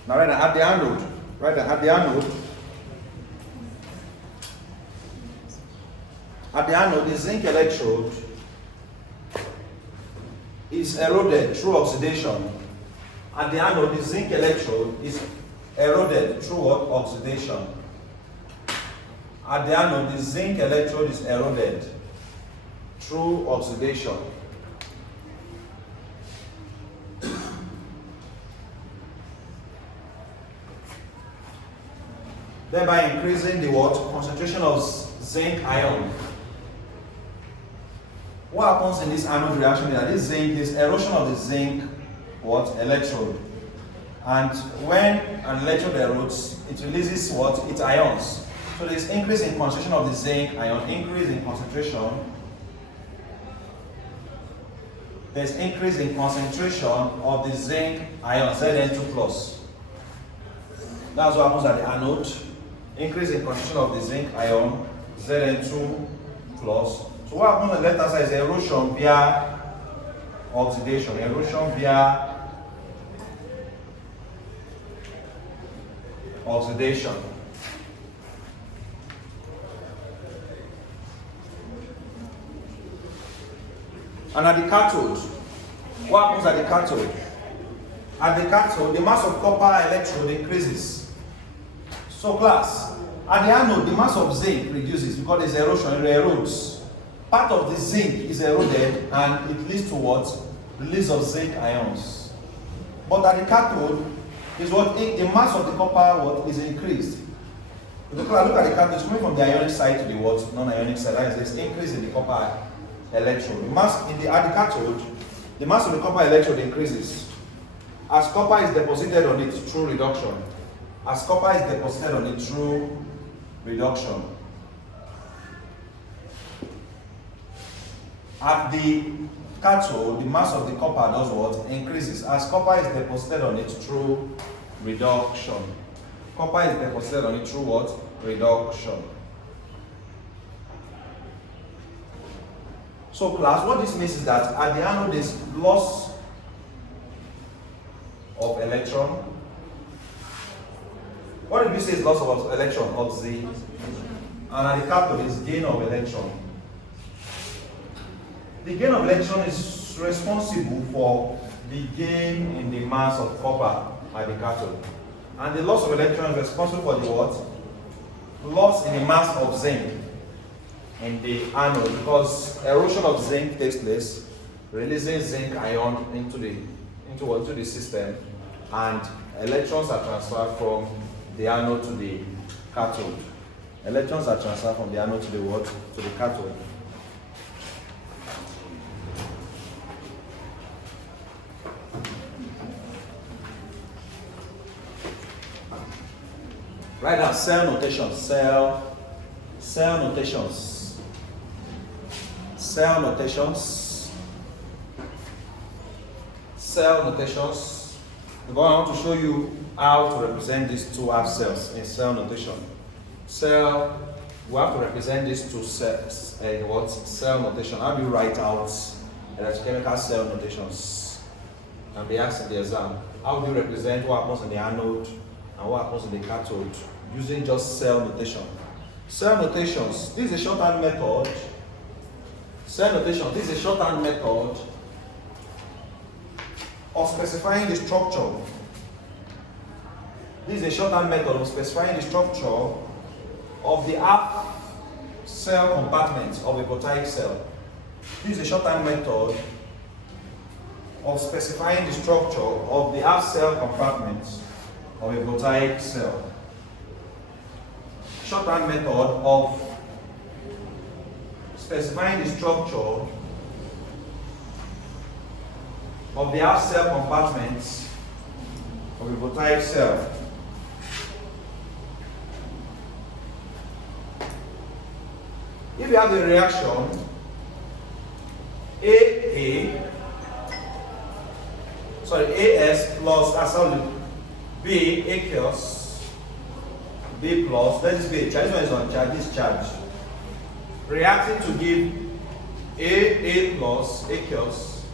Now right now at the anode, the zinc electrode is eroded through oxidation. At the anode, the zinc electrode is eroded through what? Oxidation. At the anode, the zinc electrode is eroded through oxidation. Thereby increasing the what? Concentration of zinc ion. What happens in this anode reaction is that this zinc, this erosion of the zinc what? Electrode. And when an electrode erodes, it releases what? Its ions. So there is increase in concentration of the zinc ion, increase in concentration. There is increase in concentration of the zinc ion, Zn2+. That's what happens at the anode. Increase in concentration of the zinc ion, Zn2+. So what happens on the left hand side is erosion via oxidation. Erosion via oxidation. And at the cathode, what happens at the cathode? At the cathode, the mass of copper electrode increases. So class, at the anode, the mass of zinc reduces because there's erosion, it erodes. Part of the zinc is eroded and it leads to what? Release of zinc ions. But at the cathode, is what the mass of the copper what is increased. If you look at the cathode, it's coming from the ionic side to the what? Non-ionic side. That is, there's increase in the copper electrode. The mass at the cathode, the mass of the copper electrode increases. As copper is deposited on it through reduction. As copper is deposited on it through reduction. At the cathode, the mass of the copper does what? Increases. As copper is deposited on it through reduction. Copper is deposited on it through what? Reduction. So class, what this means is that at the anode there is loss of electron. What did we say is loss of electron? Oxy. And at the cathode is gain of electron. The gain of electron is responsible for the gain in the mass of copper at the cathode. And the loss of electron is responsible for the what? Loss in the mass of zinc. in the anode because erosion of zinc takes place, releasing zinc ion into the system, and electrons are transferred from the anode to the cathode. Electrons are transferred from the anode to the what? To the cathode. Write down cell notations. Cell notations. Cell notations. Cell notations. Because I want to show you how to represent these two half cells in cell notation. Cell, we have to represent these two cells in what? Cell notation. How do you write out electrochemical cell notations? And be asked in the exam. How do you represent what happens in the anode and what happens in the cathode using just cell notation? Cell notations. This is a shorthand method. Cell notation. This is a shorthand method of specifying the structure. This is a shorthand method of specifying the structure of the half cell compartment of a Voltaic cell. This is a shorthand method of specifying the structure of the half cell compartment of a Voltaic cell. Shorthand method of specifying the structure of the half cell compartment of a Voltaic cell. If you have a reaction AS plus B aqueous B plus, let this be a charge, this one is on charge, this charge, reacting to give A plus aqueous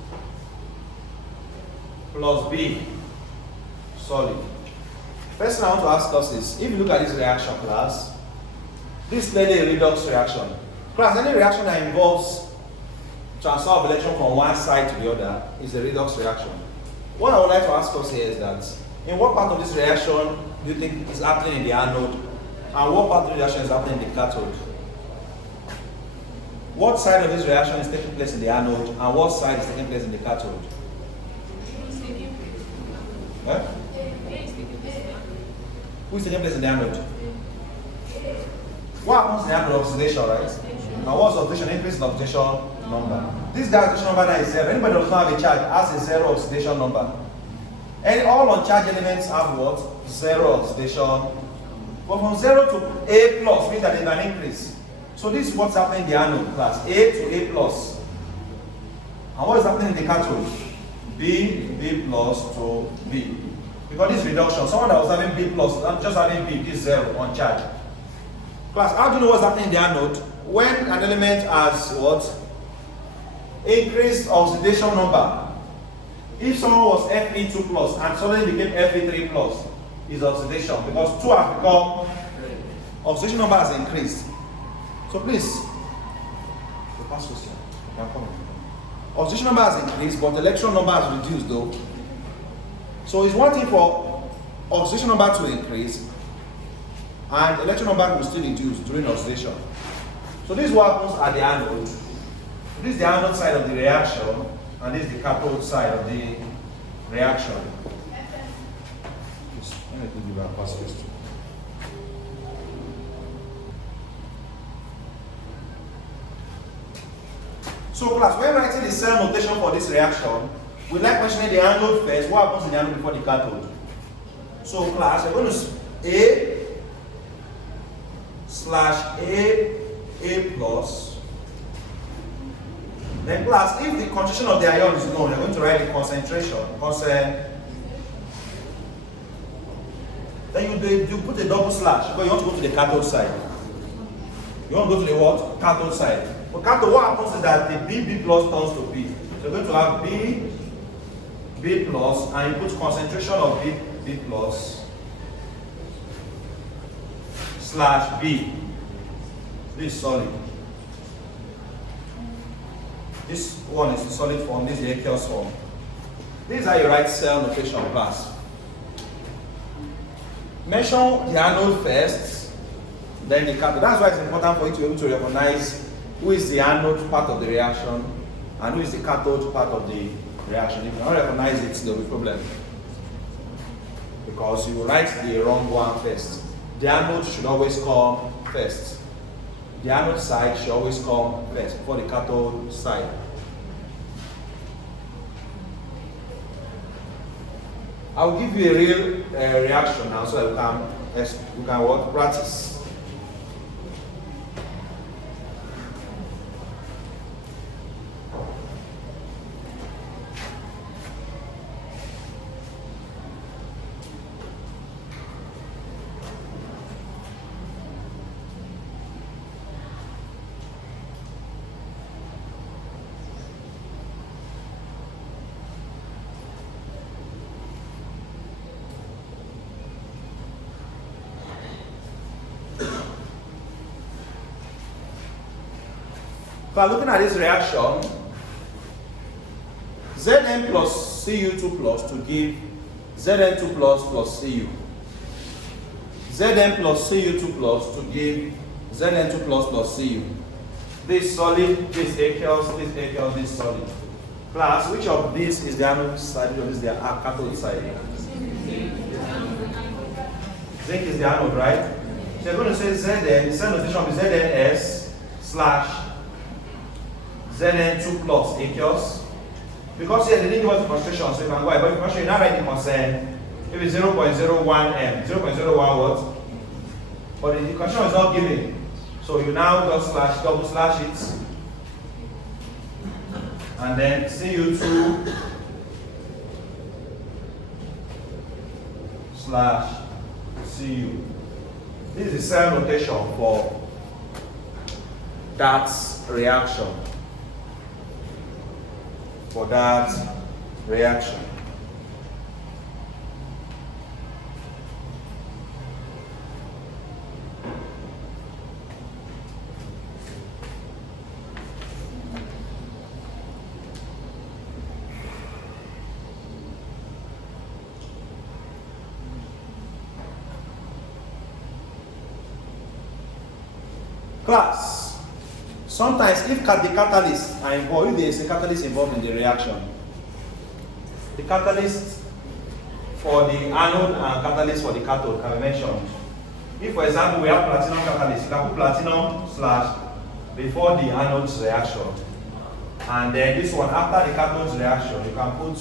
plus B solid. First thing I want to ask us is, if you look at this reaction class, this is clearly a redox reaction. Class, any reaction that involves transfer of electron from one side to the other is a redox reaction. What I would like to ask us here is that, in what part of this reaction do you think is happening in the anode, and what part of the reaction is happening in the cathode? What side of this reaction is taking place in the anode, and what side is taking place in the cathode? Huh? Who is taking place in the anode? What happens in the anode? Oxidation, right? And what's oxidation? Increase in oxidation number. This oxidation number now is 0. Anybody who does not have a charge has a 0 oxidation number. And all uncharged elements have what? 0 oxidation. But from 0 to A plus means that there's an increase. So this is what's happening in the anode class. A to A plus. And what is happening in the cathode? B plus to B. Because this reduction, someone that was having B plus, just having B, this 0 on charge. Class, how do you know what's happening in the anode? When an element has what? Increased oxidation number. If someone was Fe2 plus and suddenly became Fe3 plus, is oxidation, because 2 have become, oxidation number has increased. So please, the past question, oxidation number has increased, but electron number has reduced though. So it's one thing for oxidation number to increase, and electron number will still reduce during oxidation. So this is what happens at the anode. This is the anode side of the reaction, and this is the cathode side of the reaction. Let me give you a past question. So class, when writing the cell notation for this reaction, we like mentioning the anode first. What happens in the anode before the cathode? So class, we're going to A slash A plus. Then class, if the concentration of the ion is known, you're going to write the concentration. Then you put a double slash because you want to go to the cathode side. You want to go to the what? Cathode side. For cathode, what happens is that the B plus turns to B. So you're going to have B plus, and you put concentration of B plus slash B. This is solid. This one is the solid form, this is the aqueous form. This is how you write cell notation class. Mention the anode first, then the cathode. That's why it's important for you to be able to recognize who is the anode part of the reaction and who is the cathode part of the reaction. If you don't recognize it, there will be a problem. Because you write the wrong one first. The anode should always come first. The anode side should always come first before the cathode side. I'll give you a real reaction now so that you can what? Practice. By looking at this reaction, Zn plus Cu2 plus to give Zn2 plus Cu. Zn plus Cu2 plus to give Zn2 plus Cu. This solid, this aqueous, this solid. Class, which of these is the anode side, which of this is the cathode side? Zinc is the anode, right? So you're going to say Zn, the cell notation will be Zns slash Zn2 plus aqueous. Because here they didn't give us the concentration, so you can go ahead. But if you now write the concern, maybe 0.01 m, 0.01 what? But the concentration is not given. So you now just double slash it. And then Cu2 slash Cu. This is the cell notation for that reaction. For that reaction. Class, sometimes if the catalysts are involved, if there is a catalyst involved in the reaction, the catalyst for the anode and catalyst for the cathode can be mentioned. If, for example, we have platinum catalyst, you can put platinum slash before the anode's reaction. And then this one, after the cathode's reaction, you can put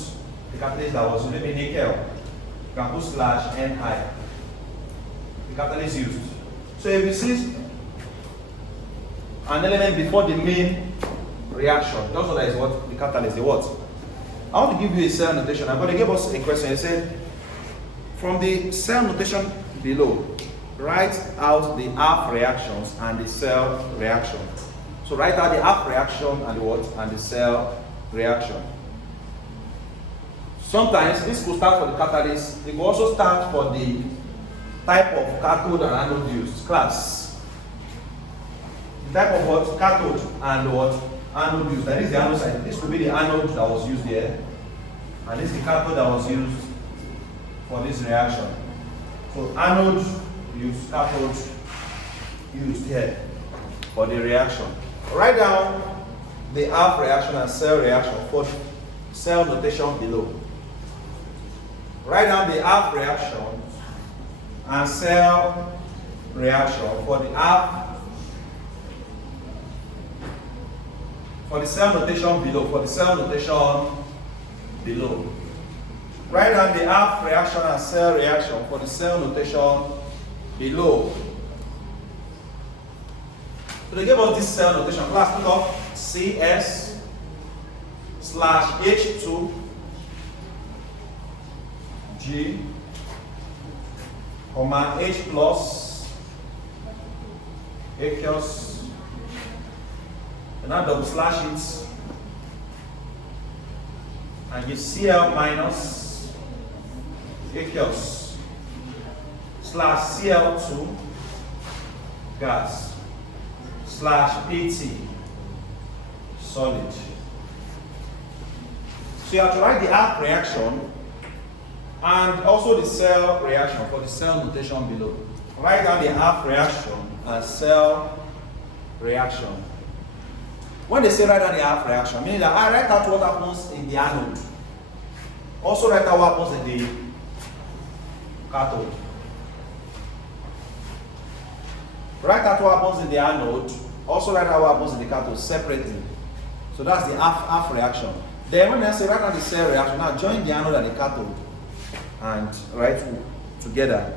the catalyst that was maybe nickel. You can put slash Ni, the catalyst used. So if you see an element before the main reaction, that's what is what the catalyst, the what? I want to give you a cell notation. I'm going to give us a question. It said, from the cell notation below, write out the half reactions and the cell reaction. So write out the half reaction and the what? And the cell reaction. Sometimes this could start for the catalyst. It will also start for the type of cathode and anode used. Class. The type of what? Cathode and what? Anode used. That is the anode side. This could be the anode that was used here. And this is the cathode that was used for this reaction. So anode used, cathode used here for the reaction. Write down the half reaction and cell reaction for cell notation below. Write down the half reaction and cell reaction for the half for the cell notation below. For the cell notation below. Write down the half reaction and cell reaction for the cell notation below. So they gave us this cell notation. Class, pick up CS slash H2 G comma H plus aqueous, and now double slash it and give Cl minus aqueous slash Cl2 gas slash PT solid. So you have to write the half reaction and also the cell reaction for the cell notation below. Write down the half reaction and cell reaction When they say write down the half reaction, meaning that I write out what happens in the anode. Also write out what happens in the cathode. Write out what happens in the anode. Also write out what happens in the cathode separately. So that's the half reaction. Then when I say write down the cell reaction, now join the anode and the cathode and write together.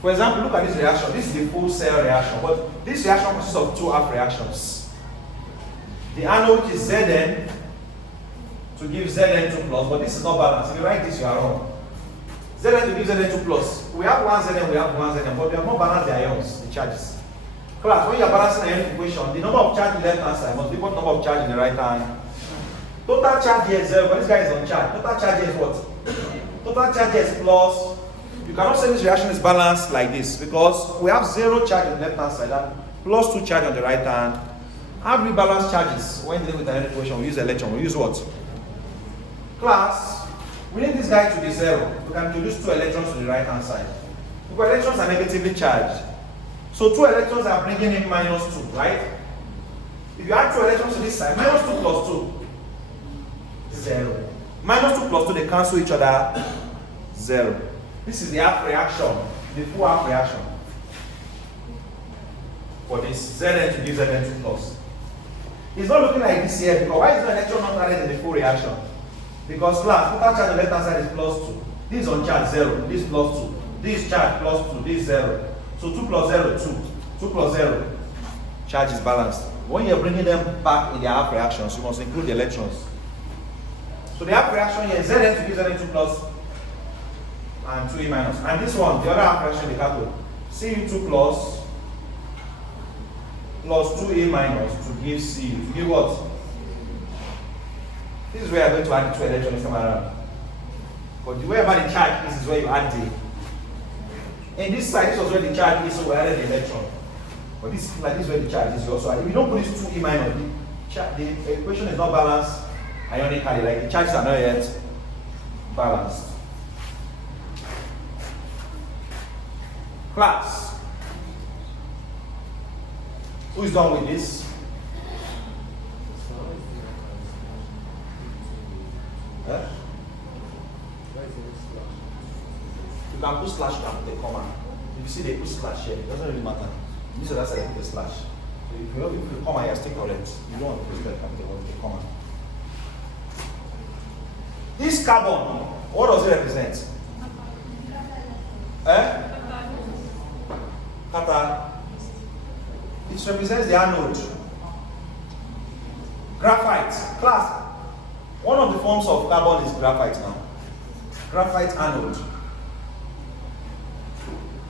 For example, look at this reaction. This is the full cell reaction, but this reaction consists of two half reactions. The anode is Zn to give Zn2 plus, but this is not balanced. If you write this, you are wrong. Zn to give Zn2 plus. We have one Zn, we have one Zn, but we have not balanced the ions, the charges. Class, when you are balancing the ion equation, the number of charge in the left hand side must be what number of charge in the right hand. Total charge here is 0, but this guy is on charge. Total charge here is what? Total charge here is plus. You cannot say this reaction is balanced like this because we have 0 charge on the left hand side and plus 2 charge on the right hand. How do we balance charges when dealing with an equation? We use electron. We use what? Class, we need this guy to be 0. We can introduce 2 electrons to the right hand side. Because electrons are negatively charged. So 2 electrons are bringing in minus 2, right? If you add 2 electrons to this side, minus 2 plus 2, 0. Minus 2 plus 2, they cancel each other, 0. This is the half reaction, the full half reaction. For this Zn to give Zn2 plus. It's not looking like this here because why is the electron not added in the full reaction? Because class, total charge on the left hand side is plus 2. This is on charge 0, this plus 2. This charge plus 2, this 0. So 2 plus 0, 2. 2 plus 0. Charge is balanced. When you're bringing them back in their half reactions, you must include the electrons. So the half reaction here is Zn to give Zn2 plus and 2e minus. And this one, the other half reaction, the cathode, Cu2 plus 2e minus to give Cu. To give what? This is where you're going to add the 2 electrons come around. But wherever the charge is where you add the. In this side, this was where the charge is, so we added the electron. But this, like this is where the charge is, you also add. If you don't put this 2e minus, the equation is not balanced ionically, like the charges are not yet balanced. Class. Who is done with this? Huh? You can put slash, you can put a comma. If you see they put slash here, it doesn't really matter. This is that side, they put a slash. So if you put a comma here, stick correct. You don't want to put a comma. This carbon, what does it represent? Kata. It represents the anode. Graphite. Class. One of the forms of carbon is graphite now. Graphite anode.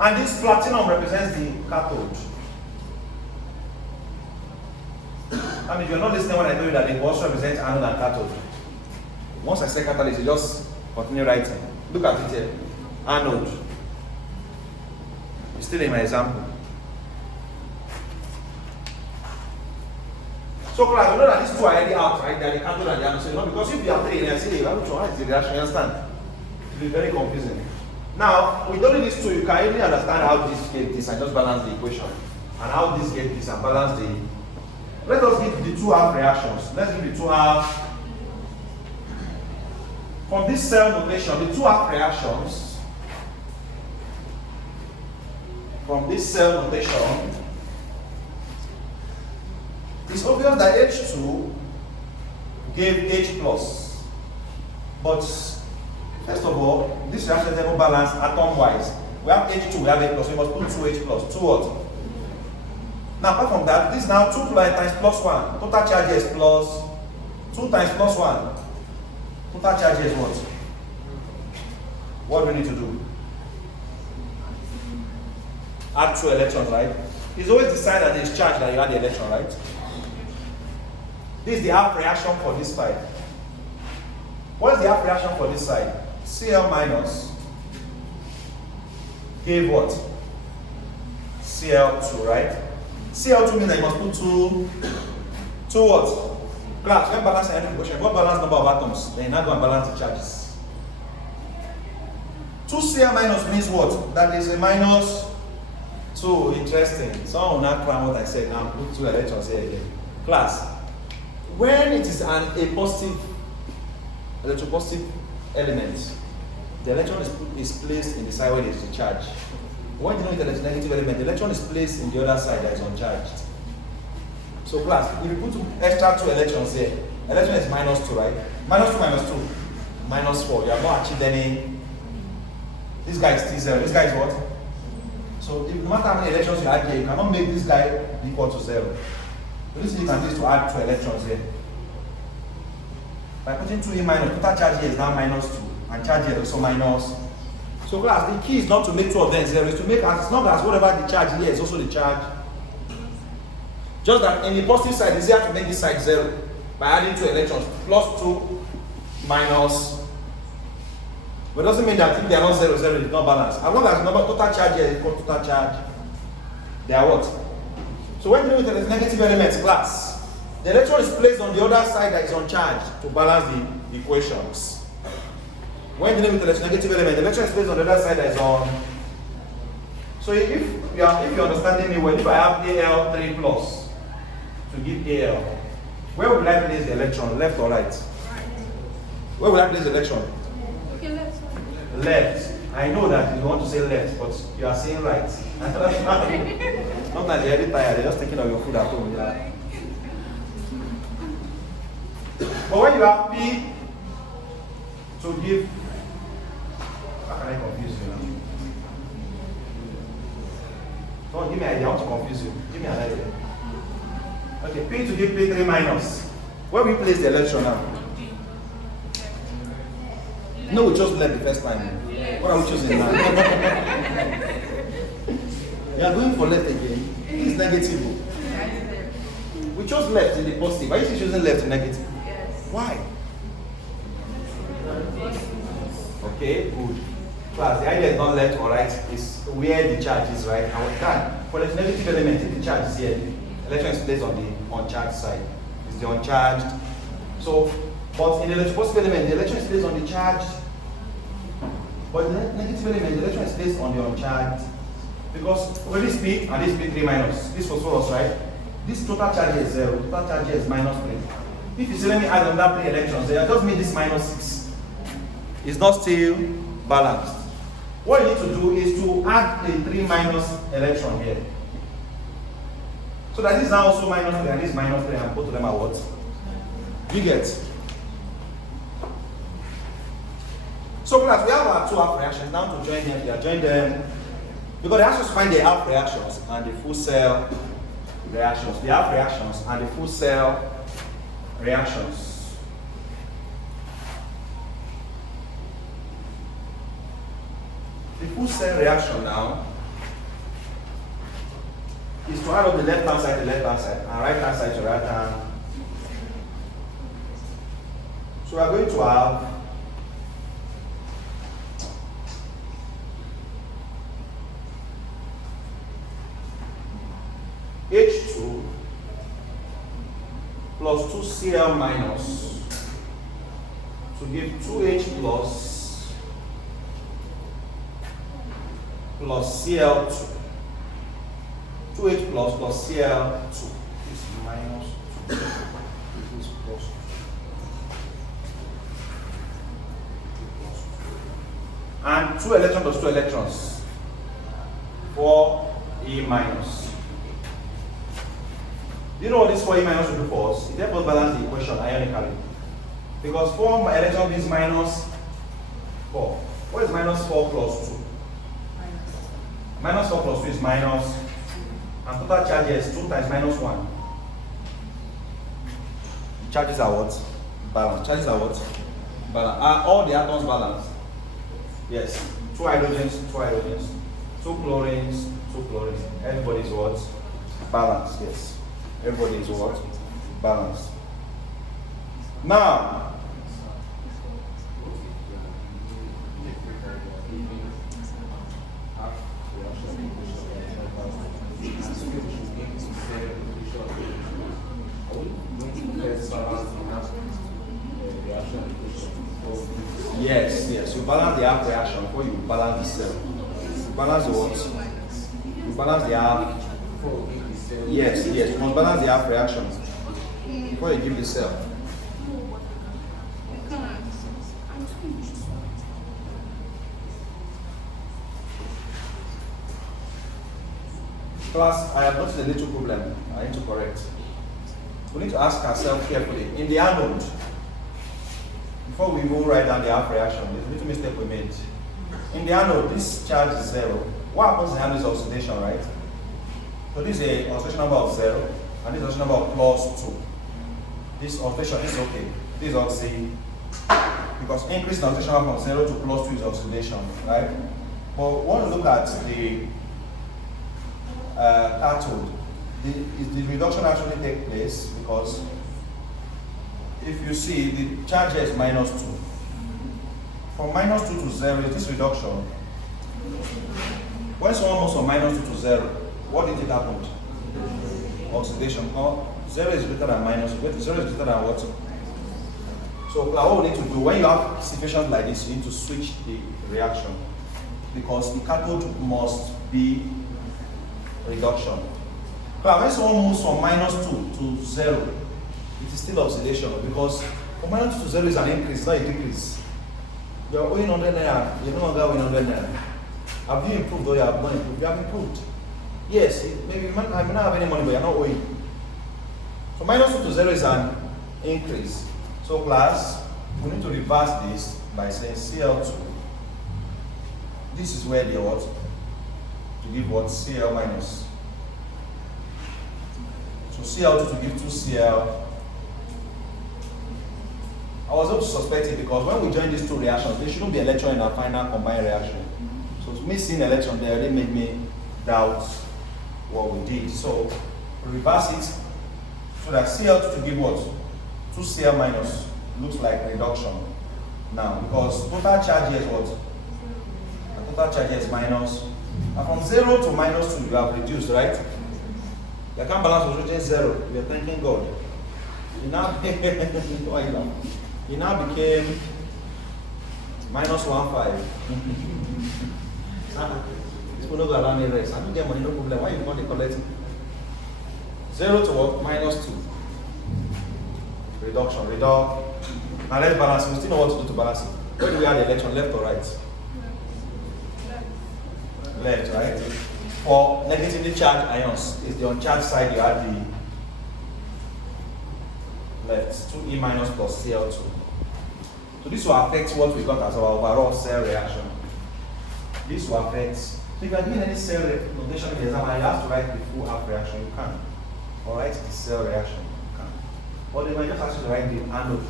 And this platinum represents the cathode. I mean, you're not listening when I tell you that they also represent anode and cathode. Once I say catalyst, you just continue writing. Look at it here. Anode. It's still in my example. So class, you know that these two are already out, right? They are the cathode and the anode. So, you know, because if you have 3 and I say, hey, which one is the reaction? You understand? It will be very confusing. Now, with only these two, you can really understand how this get this and just balance the equation. And how this get this and balance the. Let us give the 2 half reactions. Let's give the 2 half. From this cell notation, the 2 half reactions. From this cell notation, it's obvious that H2 gave H plus. But first of all, this reaction is never balanced atom-wise. We have H2, we have H plus, we must put 2H plus. 2 what? Now apart from that, this is now 2 times plus 1. Total charge is plus 2 times plus 1. Total charge is what? What do we need to do? Add 2 electrons, right? It's always the side that is charged that you add the electron, right? This is the half reaction for this side. What is the half reaction for this side? Cl minus gave what? Cl2, right? Cl2 means that you must put 2 what? Class, when balance an equation, what balance number of atoms? Then you now go and balance the charges. 2Cl minus means what? That is a minus 2. Interesting. Someone will not cram what I said now. Put 2 electrons here again. Class, When it is a positive, electropositive element, the electron is placed in the side where there is the charge. When you know it is a negative element, the electron is placed in the other side that is uncharged. So class, if you put extra 2 electrons here, electron is -2, right? -2 minus 2, -4. You have not achieved any. This guy is T0. This guy is what? So no matter how many electrons you add here, you cannot make this guy equal to 0. So this you can do is to add 2 electrons here. By putting 2 in minus, total charge here is now -2, and charge here is also minus. So class, the key is not to make 2 of them 0, is to make as long as whatever the charge here is also the charge. Just that in the positive side, it's easier to make this side 0 by adding 2 electrons, +2, minus. But it doesn't mean that if they are not 0, 0 is not balanced. As long as the number total charge here is equal to total charge, they are what? So when you deal with the negative elements class, the electron is placed on the other side that is uncharged to balance the equations. When dealing with the negative element, the electron is placed on the other side that is on. So if you're understanding me well, if I have Al3 plus to give Al, where will I place the electron, left or right? Where will I place the electron? Okay, left. Left. I know that you want to say left, but you are saying right. Not that they're very tired, they're just thinking of your food at home. Yeah. But when you have P to give, how can I confuse you now? Don't give me an idea, I want to confuse you. Give me an idea. Okay, P to give P3 minus. Where we place the electron now? No, we chose left the first time. What are we choosing now? We are going for left again. It's negative. We chose left in the positive. Why are you choosing left in negative? Yes. Why? Okay, good. Class, the idea is not left or right, it's where the charge is, right? And we can. For the negative element, if the charge is here, the electron is placed on the uncharged side. It's the uncharged. So, but in the electropositive element, the electron is placed on the charged. But the negative element, the electron is placed on the uncharged. Because for this P and this P3 minus, this phosphorus, right? This total charge is 0, total charge is -3. If you say, let me add another 3 electrons there, it just means this -6 is not still balanced. What you need to do is to add the 3 minus electron here. So that this is now also -3 and this is -3, and both of them are what? You get? So class, we have our 2 half reactions. Now to join them, you join them. Because they ask us to find the half reactions and the full cell reactions. The half reactions and the full cell reactions. The full cell reaction now is to add up the left hand side to left hand side and right hand side to right hand. So we are going to have H2 plus 2Cl minus to give 2H plus Cl2. 2H plus Cl2 is minus 2. This is plus 2. And 2 electrons plus 2 electrons. 4E minus. Do you know what this 4E minus will do for us? It helps us balance the equation ionically. Because 4 electron is minus 4. What is minus 4 plus 2? Minus 4 plus 2 is minus, and total charge is 2 times minus 1. Charges are what? Balanced. Charges are what? Balanced. Are all the atoms balanced? Yes. 2 hydrogens, 2 hydrogens. 2 chlorines, 2 chlorines. Everybody is what? Balanced, yes. Everybody is what? Balanced. Now, yes, you balance the half reaction before you balance the cell. You balance the what? You balance the half. Yes, you must balance the half reaction. before you give the cell. Class, I have noticed a little problem I need to correct. We need to ask ourselves carefully. In the anode, before we go write down the half reaction, there's a little mistake we made. In the anode, this charge is 0. What happens in the anode is oxidation, right? So this is a oxidation number of 0, and this is oxidation number of plus 2. This oxidation is okay. This is oxy, because increase in oxidation number from 0 to plus 2 is oxidation, right? But we want to look at the cathode. The reduction actually take place because if you see the charge here is minus 2. From minus 2 to 0 is this reduction. When someone moves from minus 2 to 0, what did it happen? Oxidation. Oh, 0 is greater than minus 0 is greater than what? So what we need to do when you have situations like this, you need to switch the reaction because the cathode must be reduction. But when someone moves from minus 2 to 0, it is still oxidation because from minus 2 to 0 is an increase, not a decrease. You are owing 100 naira, you're no longer owing 100 naira. Have you improved or you have not improved? You have improved. Yes, maybe you may not have any money, but you're not owing. So minus 2 to 0 is an increase. So class, we need to reverse this by saying Cl2. This is where they what? To give what? Cl minus. So Cl2 to give 2Cl. I was able to suspect it because when we join these two reactions, there shouldn't be electron in our final combined reaction. So me seeing electron there, they made me doubt what we did. So reverse it so that Cl2 to give what? 2Cl minus looks like reduction now because total charge here is what? The total charge here is minus. And from 0 to minus 2 you have reduced, right? The current balance was reaching 0. We are thanking God. It now became minus 1.5. This will not go allow me rest. I don't get money, no problem. Why you want to collect it? 0 to what? Minus 2. Reduction, reduct. Now let's balance. We still know what to do to balance it. Where do we add the electron? Left or right? Left, right? For negatively charged ions, it's the uncharged side you add the left. 2E minus plus Cl2. So this will affect what we got as our overall cell reaction. This will affect. So if you are doing any cell notation in the exam and you have to write the full half reaction, you can. Or write the cell reaction, you can. Or they might just ask you to write the anode.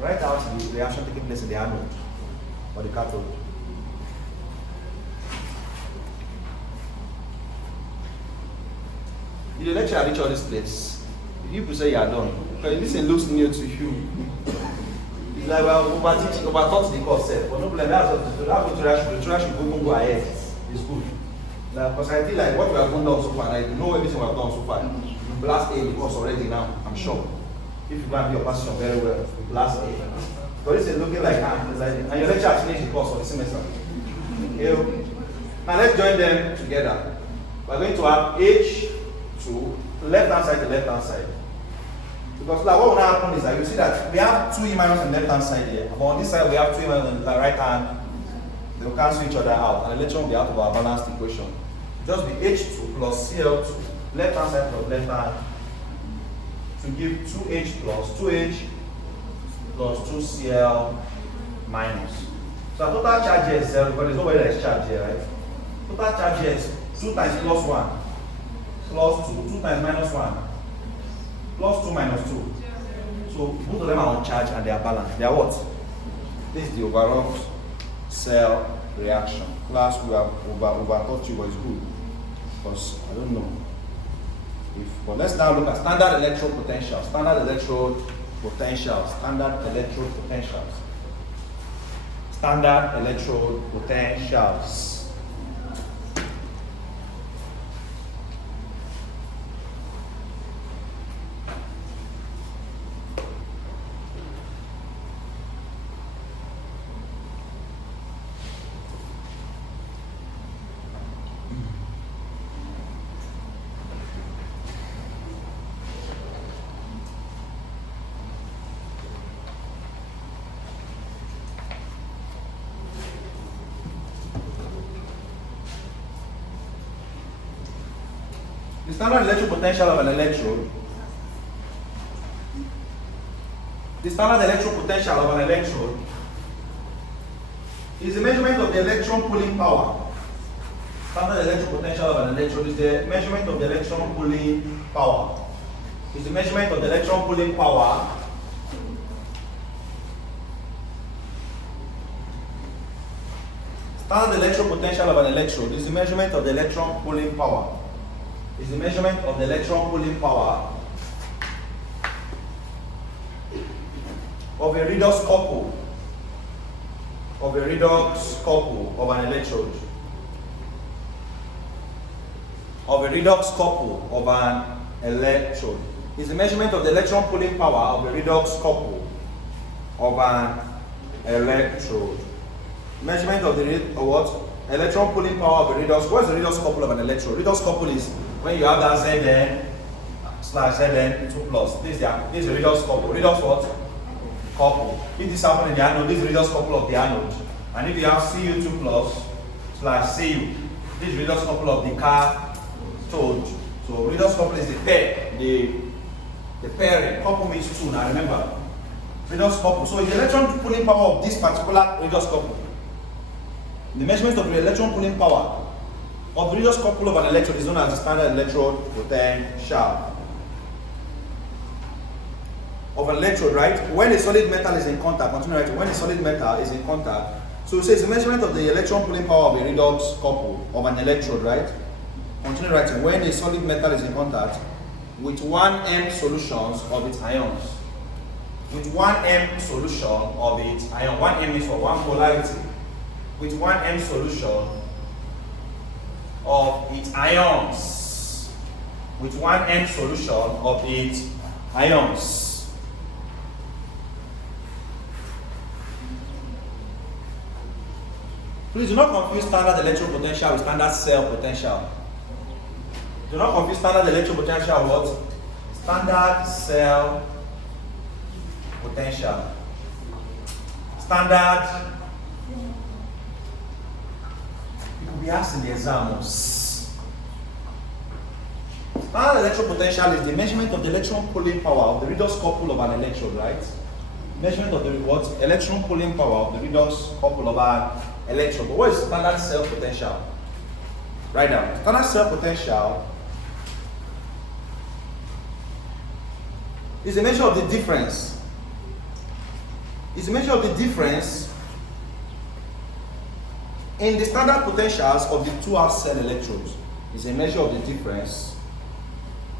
Write out the reaction taking place in the anode or the cathode. In the lecture I reach all this place. People say you are done. Because this looks new to you. It's like overtaught the course set. But no problem, the tutorial should go ahead. It's good. Because I feel like what we have done so far, like you know everything we have done so far. You blast A the course already now, I'm sure. If you can do your passion very well, you blast A. But this is looking like and your lecture has finished the course for the semester. Okay. Now let's join them together. We're going to have H2 left hand side to left hand side. Because like what will now happen is that you see that we have 2E minus on the left hand side here. But on this side we have 2E minus on the right hand. They will cancel each other out and the electron will be out of our balanced equation. Just be H2 plus Cl2, left hand side plus left hand, to give 2H plus 2H plus 2Cl minus. So our total charge here is 0 because there's nobody that is charged here, right? Total charge here is 2 times plus 1 plus 2, 2 times minus 1 plus 2 minus 2. So both of them are on charge and they are balanced. They are what? This is the overall cell reaction. Class we have overtaught you, but it's good. Because I don't know. But let's now look at standard electrode potentials. Standard electrode potentials. Standard electrode potentials. Standard electrode potentials. The standard electric potential of an electrode. The standard electric potential of an electrode is the measurement of the electron pulling power. Standard electric potential of an electrode is the measurement of the electron pulling power. Is the measurement of the electron pulling power standard electric potential of an electrode is the measurement of the electron pulling power. Is the measurement of the electron pulling power of a redox couple of an electrode. Of a redox couple of an electrode. Is the measurement of the electron pulling power of a redox couple of an electrode. Measurement of the electron pulling power of a redox. What is the redox couple of an electrode? Redox couple is when you have that Zn slash Zn 2 plus. This is the redox couple. Redox what? Couple. If this happens in the anode, this is the redox couple of the anode. And if you have Cu2 plus slash Cu, this is the redox couple of the cathode. So redox couple is the pair, the pairing. Couple means two. Now remember, redox couple. So the electron pulling power of this particular redox couple. The measurement of the electron pulling power of the redox couple of an electrode is known as the standard electrode potential of an electrode, right? When a solid metal is in contact, continue writing, when a solid metal is in contact, so it says the measurement of the electron pulling power of a redox couple of an electrode, right? Continue writing, when a solid metal is in contact with 1m solutions of its ions. With 1m solution of its ion. 1m is for one polarity. With 1m solution of its ions. With 1m solution of its ions. Please do not confuse standard electrode potential with standard cell potential. Do not confuse standard electrode potential with what? Standard cell potential. Standard. You could be asked in the exams. Standard electrode potential is the measurement of the electron pulling power of the redox couple of an electrode, right? Measurement of the what? Electron pulling power of the redox couple of an electrode. But what is standard cell potential? Write down. Standard cell potential is a measure of the difference. Is a measure of the difference in the standard potentials of the two half cell electrodes. Is a measure of the difference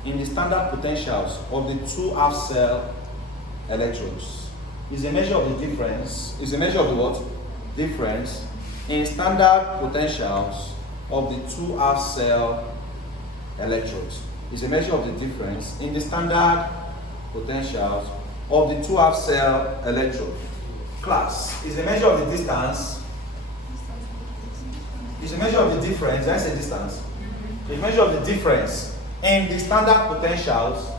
in the standard potentials of the two half cell electrodes. Is a measure of the difference. Is a measure of the what? Difference in standard potentials of the two half cell electrodes. Is a measure of the difference in the standard potentials of the two half cell electrode. Class is a measure of the distance. Is a measure of the difference. Did I say distance? A measure of the difference in the standard potentials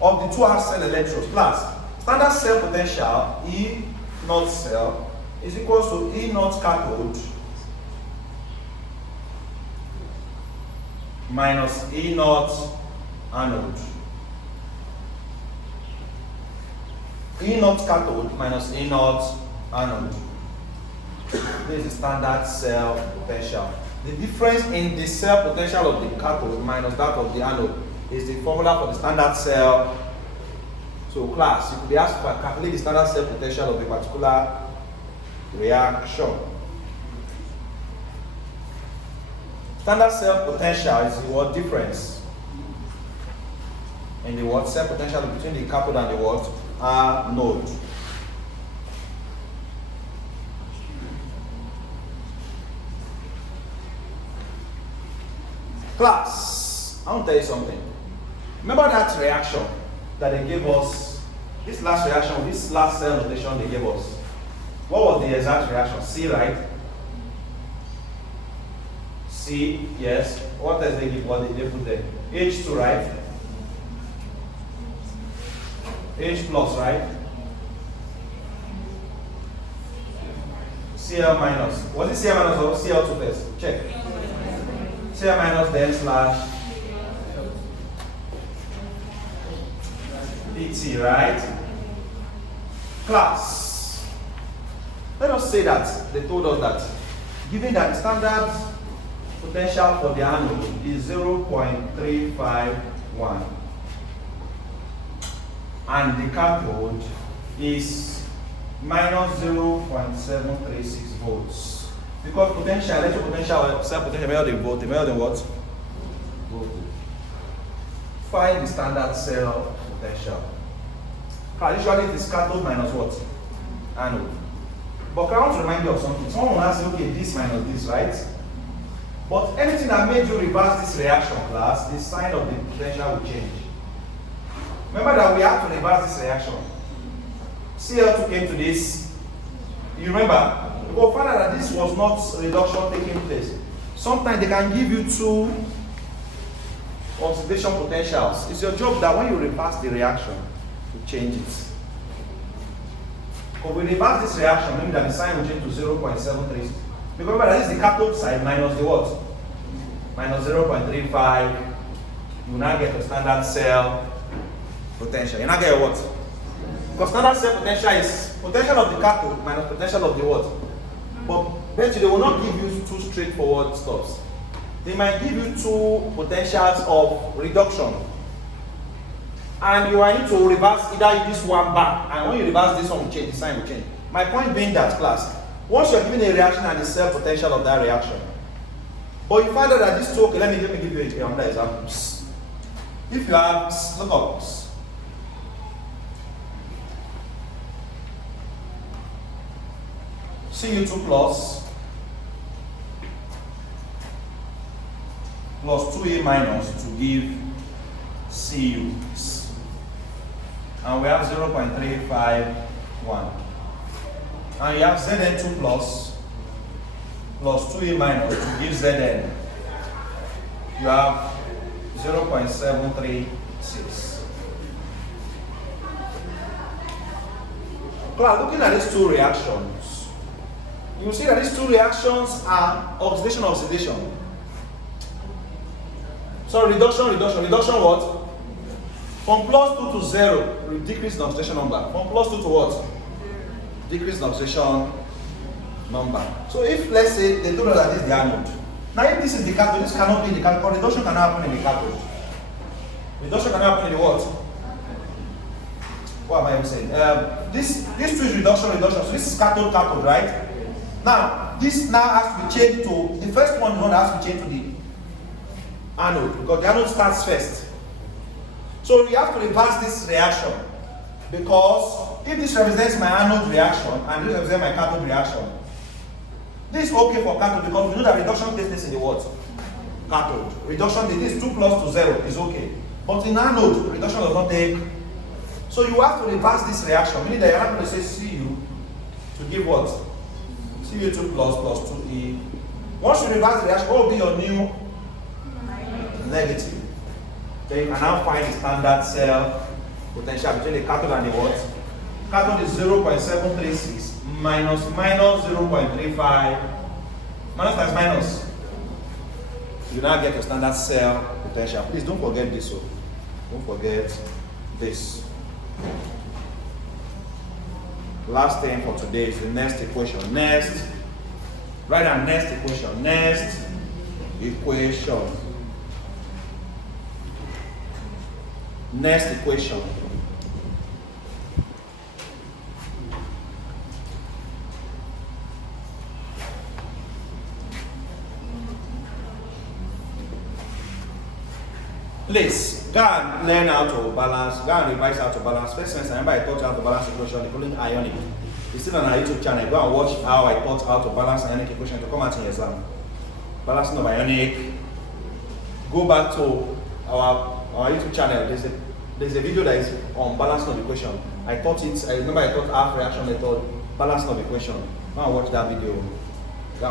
of the two half cell electrodes. Class standard cell potential E naught cell is equal to E naught cathode minus E naught anode. E naught cathode minus E naught anode. This is the standard cell potential. The difference in the cell potential of the cathode minus that of the anode is the formula for the standard cell. So class, you could be asked to calculate the standard cell potential of a particular reaction. Standard cell potential is the what difference in the what cell potential between the cathode and the what anode. Class, I want to tell you something. Remember that reaction that they gave us, this last reaction, this last cell notation they gave us. What was the exact reaction? C, right? C, yes. What else they give? What did they put there? H2, right? H plus, right? Cl minus. Was it Cl minus or Cl2 first? Check. Cl minus then slash PT, right? Class. Let us say that they told us that given that standard potential for the anode is 0.351 and the cathode is minus 0.736 volts. Because potential, electric potential, cell potential measured in volt, measured in what? Voltage. Find the standard cell potential. Usually it is cathode minus what? Anode. But I want to remind you of something. Someone will ask you, okay, this minus this, right? But anything that made you reverse this reaction, class, the sign of the potential will change. Remember that we have to reverse this reaction. Cl2 came to this. You remember? Because find out that this was not reduction taking place. Sometimes they can give you two oxidation potentials. It's your job that when you reverse the reaction, to change it. But we reverse this reaction, meaning that the sign will change to 0.73. Remember that this is the cathode side minus the what? Minus 0.35. You will now get a standard cell potential. You now get a what? Because standard cell potential is potential of the cathode minus potential of the what? But eventually they will not give you two straightforward stuffs. They might give you two potentials of reduction. And you are need to reverse either this one back, and when you reverse this one will change, the sign will change. My point being that, class, once you are given a reaction and the cell potential of that reaction, but you find out that this two, okay, let me give you another example. If you have, look up, Cu2 plus 2A minus to give Cu. And we have 0.351. And you have Zn2 plus 2A minus to give Zn. You have 0.736. Class, looking at these two reactions, you will see that these two reactions are oxidation. So reduction what? From +2 to 0, we decrease the oxidation number. From +2 to what? Decrease the oxidation number. So if, let's say, they told us that this is the anode. Now if this is the cathode, this cannot be in the cathode. Reduction cannot happen in the cathode. Reduction cannot happen in the what? What am I even saying? This two is reduction. So this is cathode, right? Now, this now has to be changed to, the first one has to be changed to the anode, because the anode starts first. So we have to reverse this reaction, because if this represents my anode reaction and this represents my cathode reaction, this is okay for cathode because we know that reduction takes place in the what? Cathode. Reduction, this 2 plus to 0 is okay. But in anode, reduction does not take. So you have to reverse this reaction, meaning that you're not going to say Cu to give what? Cu2 plus 2E. Once you reverse the reaction, what will be your new negative? Then you can now find the standard cell potential between the cathode and the what? Cathode is 0.736 minus 0.35. Minus times minus. You now get your standard cell potential. Please don't forget this. Don't forget this. Last thing for today is the next equation. Write down next equation. Next equation. Please, go and learn how to balance, go and revise how to balance. First semester, remember I taught you how to balance equation, including ionic. It's still on our YouTube channel. Go and watch how I taught how to balance ionic equation to come out in your exam. Balancing of ionic. Go back to our YouTube channel. There's a video that is on balancing of equation. I remember I taught half reaction method, balancing of equation. Go and watch that video. It's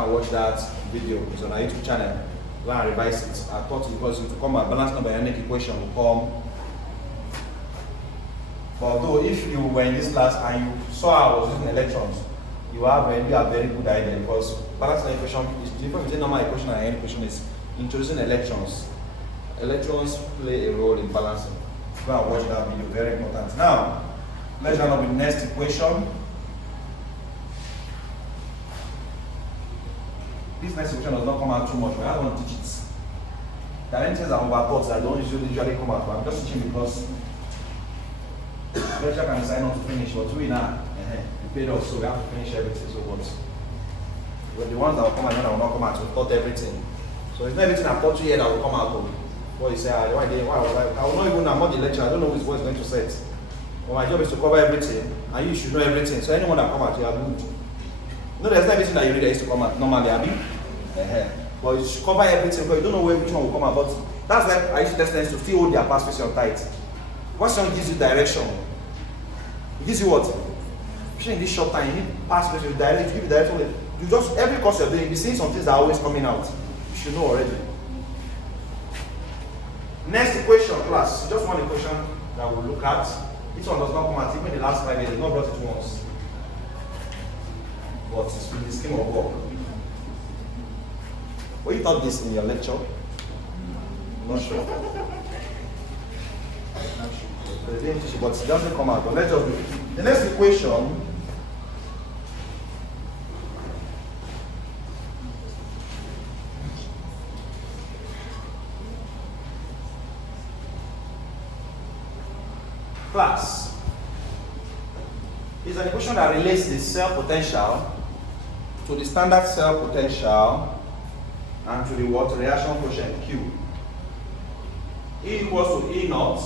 on our YouTube channel. Go and revise it. I taught it because to come out balancing of ionic equation will come. But although if you were in this class and you saw I was using electrons, you have a very good idea, because balancing equation is different between normal equation and ionic equation is introducing electrons. Electrons play a role in balancing. Go and watch that video, very important. Now, let's run up with the next equation. This next equation does not come out too much, but I don't want to teach it. There are things that are overthought that don't usually come out, but I'm just teaching because lecture can sign on to finish, but we now, we paid off, so we have to finish everything. So but the ones that will come out, that will not come out, we taught everything. So it's not everything I've taught you here that will come out. What you say, I will not even know the lecture, I don't know who is going to say it. But my job is to cover everything, and you should know everything. So anyone that come out, you are good. No, there's not everything that you read that is to come out normally, Abby. But you should cover everything because you don't know which one will come out. But that's why I used to test students to still hold their past question tight. Question gives you direction. It gives you what? Especially in this short time, you need past question, you give you direction. You just, every course you're doing, you're seeing some things that are always coming out. You should know already. Next equation, class. Just one equation that we'll look at. This one does not come out. Even the last 5 years, they've not brought it once. But it's with the scheme of work. Well, you taught this in your lecture? Not sure. They didn't teach it, but it doesn't come out. But let's just do it. The next equation class is an equation that relates the cell potential to the standard cell potential and to the what? Reaction quotient Q. E equals to E naught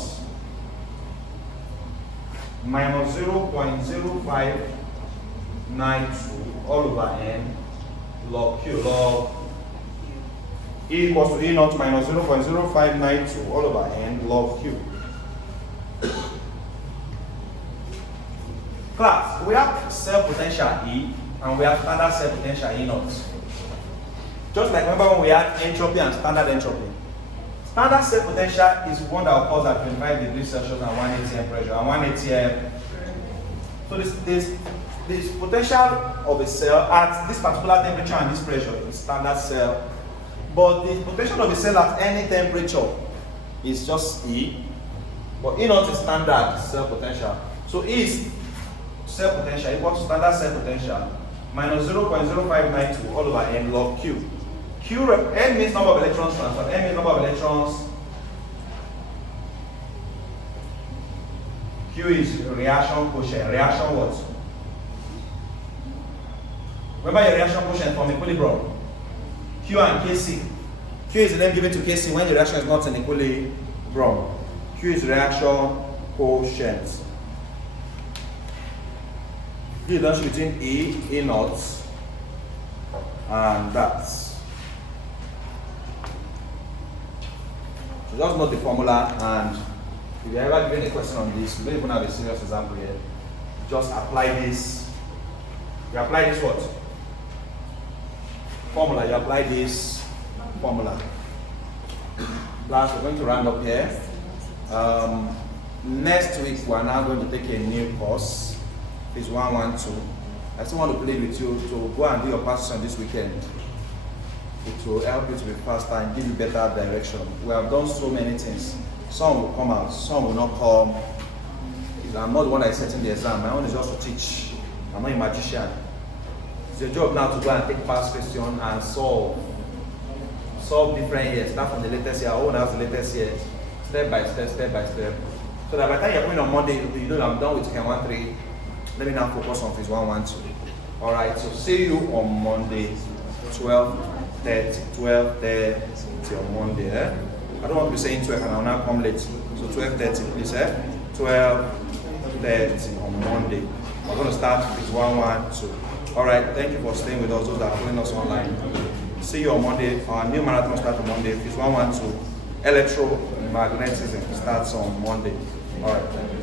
minus 0.0592 all over N log Q. Log E equals to E naught minus 0.0592 all over N log Q. Class, we have cell potential E and we have standard cell potential E naught. Just like remember when we had entropy and standard entropy. Standard cell potential is one that occurs at 25 degrees Celsius and 1 atm pressure and 1 atm. So this potential of a cell at this particular temperature and this pressure is standard cell. But the potential of a cell at any temperature is just E. But E naught is standard cell potential. So E is cell potential equal to standard cell potential minus 0.0592 all over N log Q. N means number of electrons transferred. N means number of electrons. Q is reaction quotient. Reaction what? Remember your reaction quotient from equilibrium. Q and Kc. Q is the name given to Kc when the reaction is not in equilibrium. Q is reaction quotient. The difference between E naught, and that. So just note the formula, and if you ever given a question on this, you don't even have a serious example here. Just apply this. You apply this what? Formula. You apply this formula. Class, we're going to round up here. Next week we are now going to take a new course. Phase 112. I still want to play with you to go and do your passes on this weekend. It will help you to be faster and give you better direction. We have done so many things. Some will come out, some will not come. I'm not the one that is setting the exam. My own is just to teach. I'm not a magician. It's your job now to go and take past question and solve different years. Start from the latest year. Oh, that's the latest year. Step by step, step by step. So that by the time you're going on Monday, you know I'm done with Chem 1-3. Let me now focus on phase 1-1-2. Alright, so see you on Monday, 12:30 on Monday. I don't want to be saying 12 and I'll now come late. So 12:30, please. 12:30 on Monday. We're going to start phase 1-1-2. Alright, thank you for staying with us, those that are following us online. See you on Monday. Our new marathon starts on Monday. Phase 1-1-2. Electromagnetism starts on Monday. Alright, thank you.